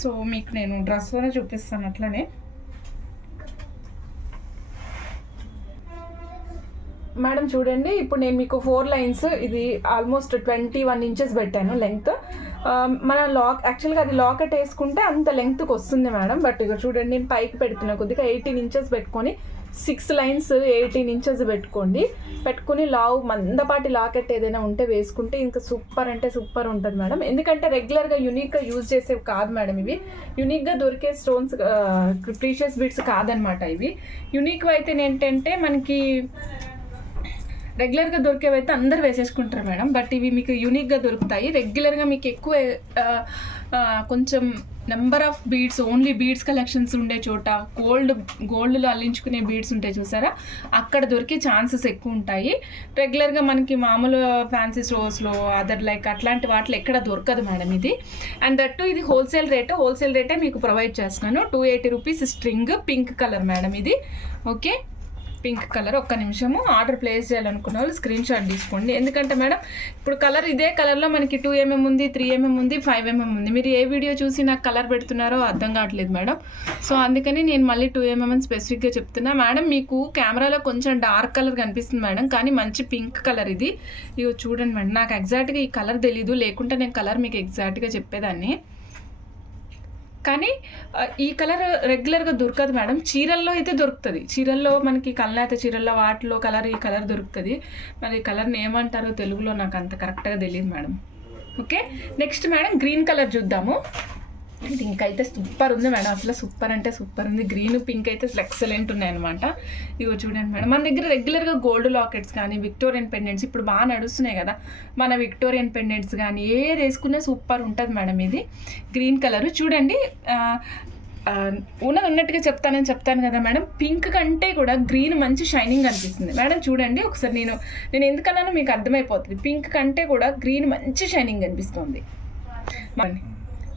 సో మీకు నేను డ్రెస్లోనే చూపిస్తాను. అట్లనే మేడం చూడండి, ఇప్పుడు నేను మీకు 4 లైన్స్, ఇది ఆల్మోస్ట్ 21 ఇంచెస్ పెట్టాను లెంగ్త్. మన యాక్చువల్గా అది లాకెట్ వేసుకుంటే అంత లెంగ్త్కి వస్తుంది మేడం. బట్ ఇక చూడండి, నేను పైకి పెడుతున్నా కొద్దిగా 18 ఇంచెస్ పెట్టుకొని 6 లైన్స్ 18 ఇంచెస్ పెట్టుకొని మందపాటి లాకెట్ ఏదైనా ఉంటే వేసుకుంటే ఇంకా సూపర్ అంటే సూపర్ ఉంటుంది మేడం. ఎందుకంటే రెగ్యులర్గా యూనిక్గా యూజ్ చేసేవి కాదు మేడం. ఇవి యూనిక్గా దొరికే స్టోన్స్, ప్రీషియస్ బీడ్స్ కాదనమాట. ఇవి యూనిక్ అయితే ఏంటంటే మనకి రెగ్యులర్గా దొరికేవైతే అందరు వేసేసుకుంటారు మేడం. బట్ ఇవి మీకు యూనిక్గా దొరుకుతాయి. రెగ్యులర్గా మీకు ఎక్కువ కొంచెం number of beads, only beads collections ఉండే చోట, గోల్డ్లో అల్లించుకునే బీడ్స్ ఉంటాయి చూసారా, అక్కడ దొరికే ఛాన్సెస్ ఎక్కువ ఉంటాయి. రెగ్యులర్గా మనకి మామూలు ఫ్యాన్సీ స్టోర్స్లో అదర్ లైక్ అట్లాంటి వాటిలో ఎక్కడ దొరకదు మేడం ఇది. అండ్ దట్టు ఇది హోల్సేల్ రేటే మీకు ప్రొవైడ్ చేస్తున్నాను. 280 rupees string, pink colour madam ఇది. Okay, pink colour. ఒక్క నిమిషము, ఆర్డర్ ప్లేస్ చేయాలనుకున్న వాళ్ళు స్క్రీన్ షాట్ తీసుకోండి. ఎందుకంటే మేడం ఇప్పుడు కలర్ ఇదే కలర్లో మనకి 2mm ఉంది, 3mm ఉంది, 5mm ఉంది. మీరు ఏ వీడియో చూసి నాకు కలర్ పెడుతున్నారో అర్థం కావట్లేదు మేడం. సో అందుకని నేను మళ్ళీ 2mm అని స్పెసిఫిక్గా చెప్తున్నా మేడం. మీకు కెమెరాలో కొంచెం డార్క్ కలర్ కనిపిస్తుంది మేడం, కానీ మంచి పింక్ కలర్ ఇది. ఇగో చూడండి మేడం, నాకు ఎగ్జాక్ట్గా ఈ కలర్ తెలీదు, లేకుంటే నేను కలర్ మీకు ఎగ్జాక్ట్గా చెప్పేదాన్ని. కానీ ఈ కలర్ రెగ్యులర్గా దొరకదు మేడం. చీరల్లో అయితే దొరుకుతుంది. చీరల్లో మనకి కల్నేత చీరల్లో వాటిలో ఈ కలర్ దొరుకుతుంది. మరి కలర్ని ఏమంటారో తెలుగులో నాకు అంత కరెక్ట్గా తెలియదు madam. Okay, next madam green colour చూద్దాము. ఇది ఇంకైతే సూపర్ ఉంది మేడం, అసలు సూపర్ అంటే సూపర్ ఉంది. గ్రీన్ పింక్ అయితే అసలు ఎక్సలెంట్ ఉన్నాయి అనమాట. ఇగో చూడండి మేడం, మన దగ్గర రెగ్యులర్గా గోల్డ్ లాకెట్స్ కానీ విక్టోరియన్ పెండెంట్స్ ఇప్పుడు బాగా నడుస్తున్నాయి కదా, మన విక్టోరియన్ పెండెంట్స్ కానీ ఏది వేసుకునే సూపర్ ఉంటుంది మేడం. ఇది గ్రీన్ కలర్ చూడండి, ఉన్నట్టుగా చెప్తాను కదా మేడం. పింక్ కంటే కూడా గ్రీన్ మంచి షైనింగ్ అనిపిస్తుంది మేడం. చూడండి ఒకసారి, నేను ఎందుకన్నానో మీకు అర్థమైపోతుంది. పింక్ కంటే కూడా గ్రీన్ మంచి షైనింగ్ అనిపిస్తుంది.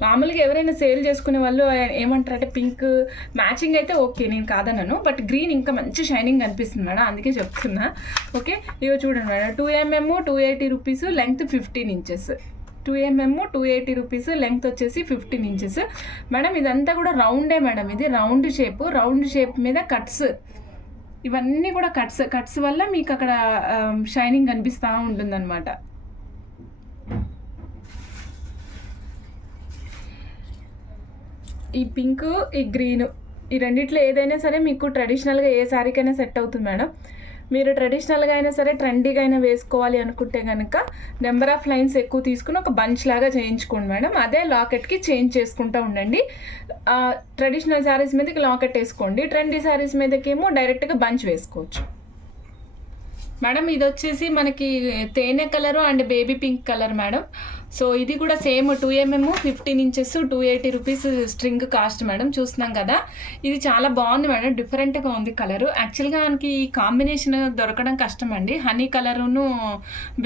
మామూలుగా ఎవరైనా సేల్ చేసుకునే వాళ్ళు ఏమంటారంటే పింక్ మ్యాచింగ్ అయితే ఓకే, నేను కాదన్నాను, బట్ గ్రీన్ ఇంకా మంచి షైనింగ్ అనిపిస్తుంది మేడం, అందుకే చెప్తున్నా. ఓకే, ఇవి చూడండి madam, 2mm 280 rupees, length 15 inches. 2mm 280 rupees, length వచ్చేసి 15 ఇంచెస్ మేడం. ఇదంతా కూడా రౌండే మేడం, ఇది రౌండ్ షేప్ మీద కట్స్, ఇవన్నీ కూడా కట్స్ వల్ల మీకు అక్కడ షైనింగ్ కనిపిస్తూ ఉంటుందన్నమాట. ఈ పింక్, ఈ గ్రీన్, ఈ రెండిట్లో ఏదైనా సరే మీకు ట్రెడిషనల్గా ఏ శారీకైనా సెట్ అవుతుంది మేడం. మీరు ట్రెడిషనల్గా అయినా సరే ట్రెండీగా అయినా వేసుకోవాలి అనుకుంటే కనుక నెంబర్ ఆఫ్ లైన్స్ ఎక్కువ తీసుకుని ఒక బంచ్ లాగా చేయించుకోండి మేడం. అదే లాకెట్కి చేంజ్ చేసుకుంటూ ఉండండి. ట్రెడిషనల్ శారీస్ మీదకి లాకెట్ వేసుకోండి, ట్రెండీ శారీస్ మీదకేమో డైరెక్ట్గా బంచ్ వేసుకోవచ్చు మేడం. ఇది వచ్చేసి మనకి తేనె colour and baby pink colour madam. So ఇది కూడా same 2mm 15 inches 280 rupees string cost madam. చూస్తున్నాం కదా, ఇది చాలా బాగుంది మేడం, డిఫరెంట్గా ఉంది కలరు. యాక్చువల్గా మనకి ఈ కాంబినేషన్ దొరకడం కష్టం అండి, హనీ కలరును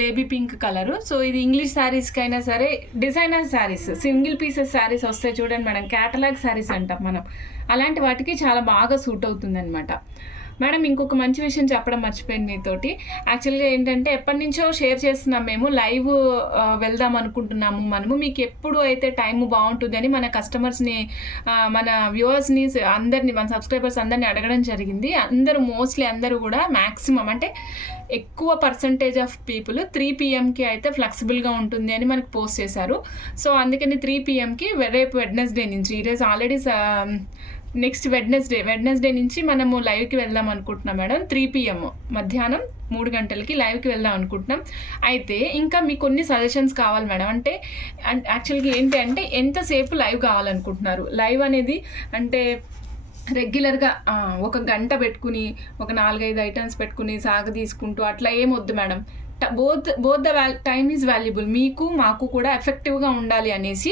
బేబీ పింక్ కలరు. సో ఇది ఇంగ్లీష్ శారీస్కి అయినా సరే, designer saris, single pieces saris వస్తాయి చూడండి మేడం, క్యాటలాగ్ శారీస్ అంటాం మనం, అలాంటి వాటికి చాలా బాగా సూట్ అవుతుంది అనమాట మేడం. ఇంకొక మంచి విషయం చెప్పడం మర్చిపోయింది మీతోటి. యాక్చువల్గా ఏంటంటే ఎప్పటి నుంచో షేర్ చేస్తున్నాం, మేము లైవ్ వెళ్దాం అనుకుంటున్నాము మనము. మీకు ఎప్పుడు అయితే టైం బాగుంటుందని మన కస్టమర్స్ని, మన వ్యూవర్స్ని అందరినీ, మన సబ్స్క్రైబర్స్ అందరినీ అడగడం జరిగింది. మోస్ట్లీ అందరూ కూడా మ్యాక్సిమం అంటే ఎక్కువ పర్సంటేజ్ ఆఫ్ పీపుల్ 3 PM అయితే ఫ్లెక్సిబుల్గా ఉంటుంది అని మనకు పోస్ట్ చేశారు. సో అందుకని 3 PMకి రేపు వెడ్నెస్డే నుంచి, ఈరోజు ఆల్రెడీ నెక్స్ట్ వెడ్నెస్డే నుంచి మనము లైవ్కి వెళ్దాం అనుకుంటున్నాం మేడం. 3 PM మధ్యాహ్నం 3 గంటలకి లైవ్కి వెళ్దాం అనుకుంటున్నాం. అయితే ఇంకా మీకు కొన్ని సజెషన్స్ కావాలి మేడం. అంటే యాక్చువల్గా ఏంటి అంటే ఎంతసేపు లైవ్ కావాలనుకుంటున్నారు? లైవ్ అనేది అంటే రెగ్యులర్గా ఒక గంట పెట్టుకుని ఒక 4-5 ఐటమ్స్ పెట్టుకుని సాగు తీసుకుంటూ అట్లా ఏమొద్దు madam. Both the time is valuable. మీకు మాకు కూడా ఎఫెక్టివ్గా ఉండాలి అనేసి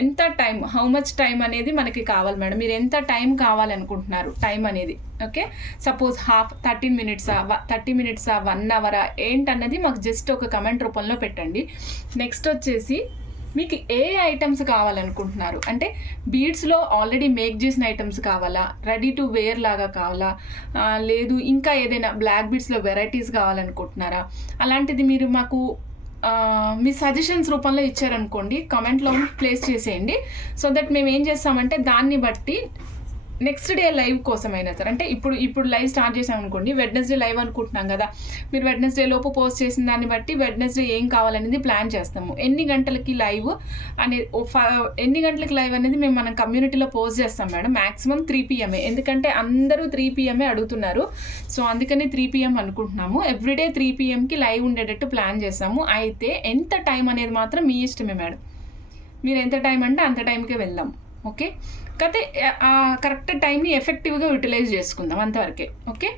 ఎంత టైం, హౌ మచ్ టైం అనేది మనకి కావాలి మేడం. మీరు ఎంత టైం కావాలనుకుంటున్నారు టైం అనేది? ఓకే, సపోజ్ 30 మినిట్సా 1 అవరా ఏంటన్నది మాకు జస్ట్ ఒక కమెంట్ రూపంలో పెట్టండి. నెక్స్ట్ వచ్చేసి మీకు ఏ ఐటమ్స్ కావాలనుకుంటున్నారు? అంటే బీడ్స్లో ఆల్రెడీ మేక్ చేసిన ఐటమ్స్ కావాలా, రెడీ టు వేర్ లాగా కావాలా, లేదు ఇంకా ఏదైనా బ్లాక్ బీడ్స్లో వెరైటీస్ కావాలనుకుంటున్నారా? అలాంటిది మీరు మాకు మీ సజెషన్స్ రూపంలో ఇచ్చారనుకోండి, కామెంట్లో ప్లేస్ చేసేయండి. సో దట్ మేము ఏం చేస్తామంటే దాన్ని బట్టి నెక్స్ట్ డే లైవ్ కోసమైనా సరే, అంటే ఇప్పుడు లైవ్ స్టార్ట్ చేసాం అనుకోండి, వెడ్నెస్డే లైవ్ అనుకుంటున్నాం కదా, మీరు వెడ్నెస్డే లోపు పోస్ట్ చేసిన దాన్ని బట్టి వెడ్నెస్డే ఏం కావాలనేది ప్లాన్ చేస్తాము. ఎన్ని గంటలకి లైవ్ అనేది మేము మన కమ్యూనిటీలో పోస్ట్ చేస్తాం మేడం. మ్యాక్సిమం 3 PM, ఎందుకంటే అందరూ 3 PM అడుగుతున్నారు. సో అందుకని 3 PM అనుకుంటున్నాము. ఎవ్రీడే 3 PMకి లైవ్ ఉండేటట్టు ప్లాన్ చేస్తాము. అయితే ఎంత టైం అనేది మాత్రం మీ ఇష్టమే మేడం, మీరు ఎంత టైం అంటే అంత టైంకే వెళ్దాం. ఓకే, కాకపోతే ఆ కరెక్ట్ టైంని ఎఫెక్టివ్గా యూటిలైజ్ చేసుకుందాం, అంతవరకే. ఓకే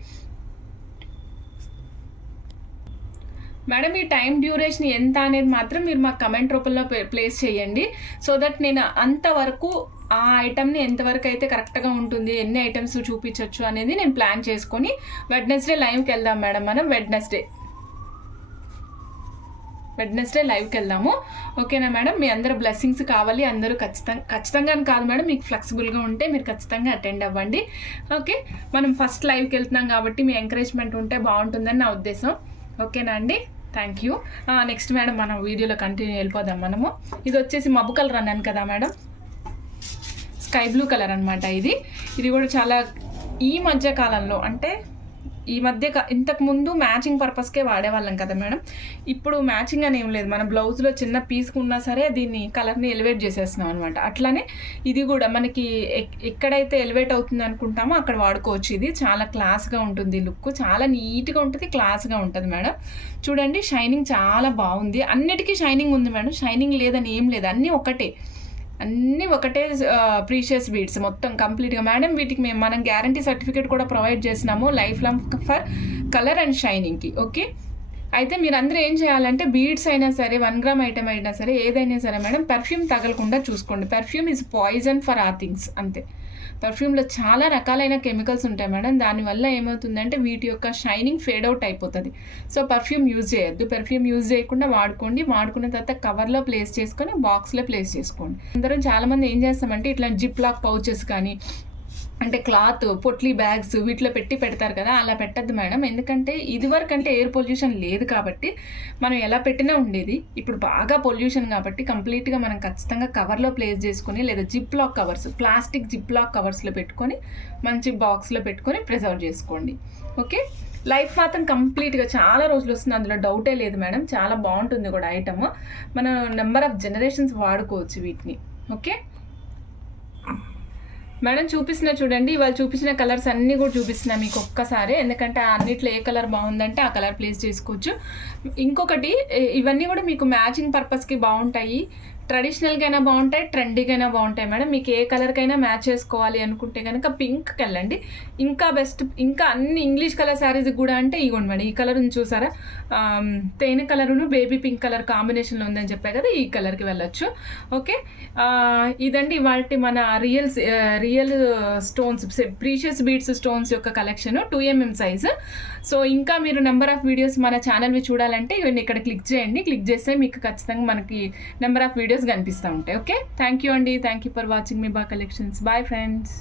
మేడం, ఈ టైం డ్యూరేషన్ ఎంత అనేది మాత్రం మీరు మాకు కమెంట్ రూపంలో ప్లేస్ చేయండి. సో దట్ నేను అంతవరకు ఆ ఐటమ్ని ఎంతవరకు అయితే కరెక్ట్గా ఉంటుంది, ఎన్ని ఐటమ్స్ చూపించవచ్చు అనేది నేను ప్లాన్ చేసుకొని వెడ్నెస్డే లైవ్కి వెళ్దాం మేడం. మనం వెడ్నెస్డే లైవ్కి వెళ్దాము. ఓకేనా మేడం? మీ అందరూ బ్లెస్సింగ్స్ కావాలి. అందరూ ఖచ్చితంగా కాదు మేడం, మీకు ఫ్లెక్సిబుల్గా ఉంటే మీరు ఖచ్చితంగా అటెండ్ అవ్వండి. ఓకే, మనం ఫస్ట్ లైవ్కి వెళ్తున్నాం కాబట్టి మీ ఎంకరేజ్మెంట్ ఉంటే బాగుంటుందని నా ఉద్దేశం. ఓకేనా అండి? Thank you. నెక్స్ట్ మేడం మనం వీడియోలో కంటిన్యూ వెళ్ళిపోదాం మనము. ఇది వచ్చేసి మబ్బు కలర్ అన్నాను కదా మేడం, స్కై బ్లూ కలర్ అనమాట. ఇది కూడా చాలా ఈ మధ్య కాలంలో, అంటే ఈ మధ్య ఇంతకుముందు మ్యాచింగ్ పర్పస్కే వాడేవాళ్ళం కదా మేడం. ఇప్పుడు మ్యాచింగ్ అని ఏం లేదు, మన బ్లౌజ్లో చిన్న పీస్కున్నా సరే దీన్ని కలర్ని ఎలివేట్ చేసేస్తున్నాం అనమాట. అట్లానే ఇది కూడా మనకి ఎక్కడైతే ఎలివేట్ అవుతుంది అనుకుంటామో అక్కడ వాడుకోవచ్చు. ఇది చాలా క్లాస్గా ఉంటుంది, లుక్ చాలా నీట్గా ఉంటుంది, క్లాస్గా ఉంటుంది మేడం. చూడండి, షైనింగ్ చాలా బాగుంది. అన్నిటికీ షైనింగ్ ఉంది మేడం, షైనింగ్ లేదని ఏం లేదు, అన్నీ ఒకటే ప్రీషియస్ బీడ్స్ మొత్తం కంప్లీట్గా మేడం. వీటికి మనం గ్యారంటీ సర్టిఫికేట్ కూడా ప్రొవైడ్ చేసినాము, life long for colour and షైనింగ్కి. ఓకే, అయితే మీరందరూ ఏం చేయాలంటే బీడ్స్ అయినా సరే 1 గ్రామ్ ఐటమ్ అయినా సరే ఏదైనా సరే మేడం పెర్ఫ్యూమ్ తగలకుండా చూసుకోండి. పెర్ఫ్యూమ్ ఈజ్ పాయిజన్ ఫర్ ఆ థింగ్స్ అంతే. పెర్ఫ్యూమ్లో చాలా రకాలైన కెమికల్స్ ఉంటాయి మేడం. దానివల్ల ఏమవుతుందంటే వీటి యొక్క షైనింగ్ ఫేడ్ అవుట్ అయిపోతుంది. సో పెర్ఫ్యూమ్ యూజ్ చేయొద్దు. పెర్ఫ్యూమ్ యూజ్ చేయకుండా వాడుకోండి. వాడుకున్న తర్వాత కవర్లో ప్లేస్ చేసుకొని బాక్స్లో ప్లేస్ చేసుకోండి. అందరం చాలామంది ఏం చేస్తామంటే ఇట్లా జిప్ లాక్ పౌచెస్ కానీ అంటే క్లాత్ పొట్లీ బ్యాగ్స్ వీటిలో పెడతారు కదా, అలా పెట్టద్దు మేడం. ఎందుకంటే ఇదివరకు అంటే ఎయిర్ పొల్యూషన్ లేదు కాబట్టి మనం ఎలా పెట్టినా ఉండేది. ఇప్పుడు బాగా పొల్యూషన్ కాబట్టి కంప్లీట్గా మనం ఖచ్చితంగా కవర్లో ప్లేస్ చేసుకొని లేదా zip lock covers, plastic zip lock కవర్స్లో పెట్టుకొని మంచి బాక్స్లో పెట్టుకొని ప్రిజర్వ్ చేసుకోండి. ఓకే, లైఫ్ మాత్రం కంప్లీట్గా చాలా రోజులు వస్తుంది, అందులో డౌటే లేదు మేడం. చాలా బాగుంటుంది కూడా ఐటమ్. మనం నెంబర్ ఆఫ్ జనరేషన్స్ వాడుకోవచ్చు వీటిని. ఓకే మేడం, చూపిస్తున్నా చూడండి. ఇవాళ చూపించిన కలర్స్ అన్నీ కూడా చూపిస్తున్నా మీకు ఒక్కసారి. ఎందుకంటే అన్నిట్లో ఏ కలర్ బాగుందంటే ఆ కలర్ ప్లేస్ చేసుకోవచ్చు. ఇంకొకటి, ఇవన్నీ కూడా మీకు మ్యాచింగ్ పర్పస్కి బాగుంటాయి. ట్రెడిషనల్గా అయినా బాగుంటాయి, ట్రెండీగా అయినా బాగుంటాయి మేడం. మీకు ఏ కలర్కైనా మ్యాచ్ చేసుకోవాలి అనుకుంటే కనుక పింక్కి వెళ్ళండి. ఇంకా బెస్ట్. ఇంకా అన్ని ఇంగ్లీష్ కలర్ శారీస్ కూడా అంటే ఇగోండి మేడం, ఈ కలర్ చూసారా, తేనె కలరును బేబీ పింక్ కలర్ కాంబినేషన్లో ఉందని చెప్పాయి కదా, ఈ కలర్కి వెళ్ళొచ్చు. ఓకే, ఇదండి ఇవాళ మన real stones, precious beads stones యొక్క కలెక్షన్ 2mm సైజు. సో ఇంకా మీరు నెంబర్ ఆఫ్ వీడియోస్ మన ఛానల్వి చూడాలంటే ఇవన్నీ ఇక్కడ క్లిక్ చేయండి. క్లిక్ చేస్తే మీకు ఖచ్చితంగా మనకి నెంబర్ ఆఫ్ వీడియోస్ కనిపిస్తూ ఉంటాయి. ఓకే, థ్యాంక్ యూ అండి. థ్యాంక్ యూ ఫర్ వాచింగ్ మీ బా కలెక్షన్స్. Bye friends.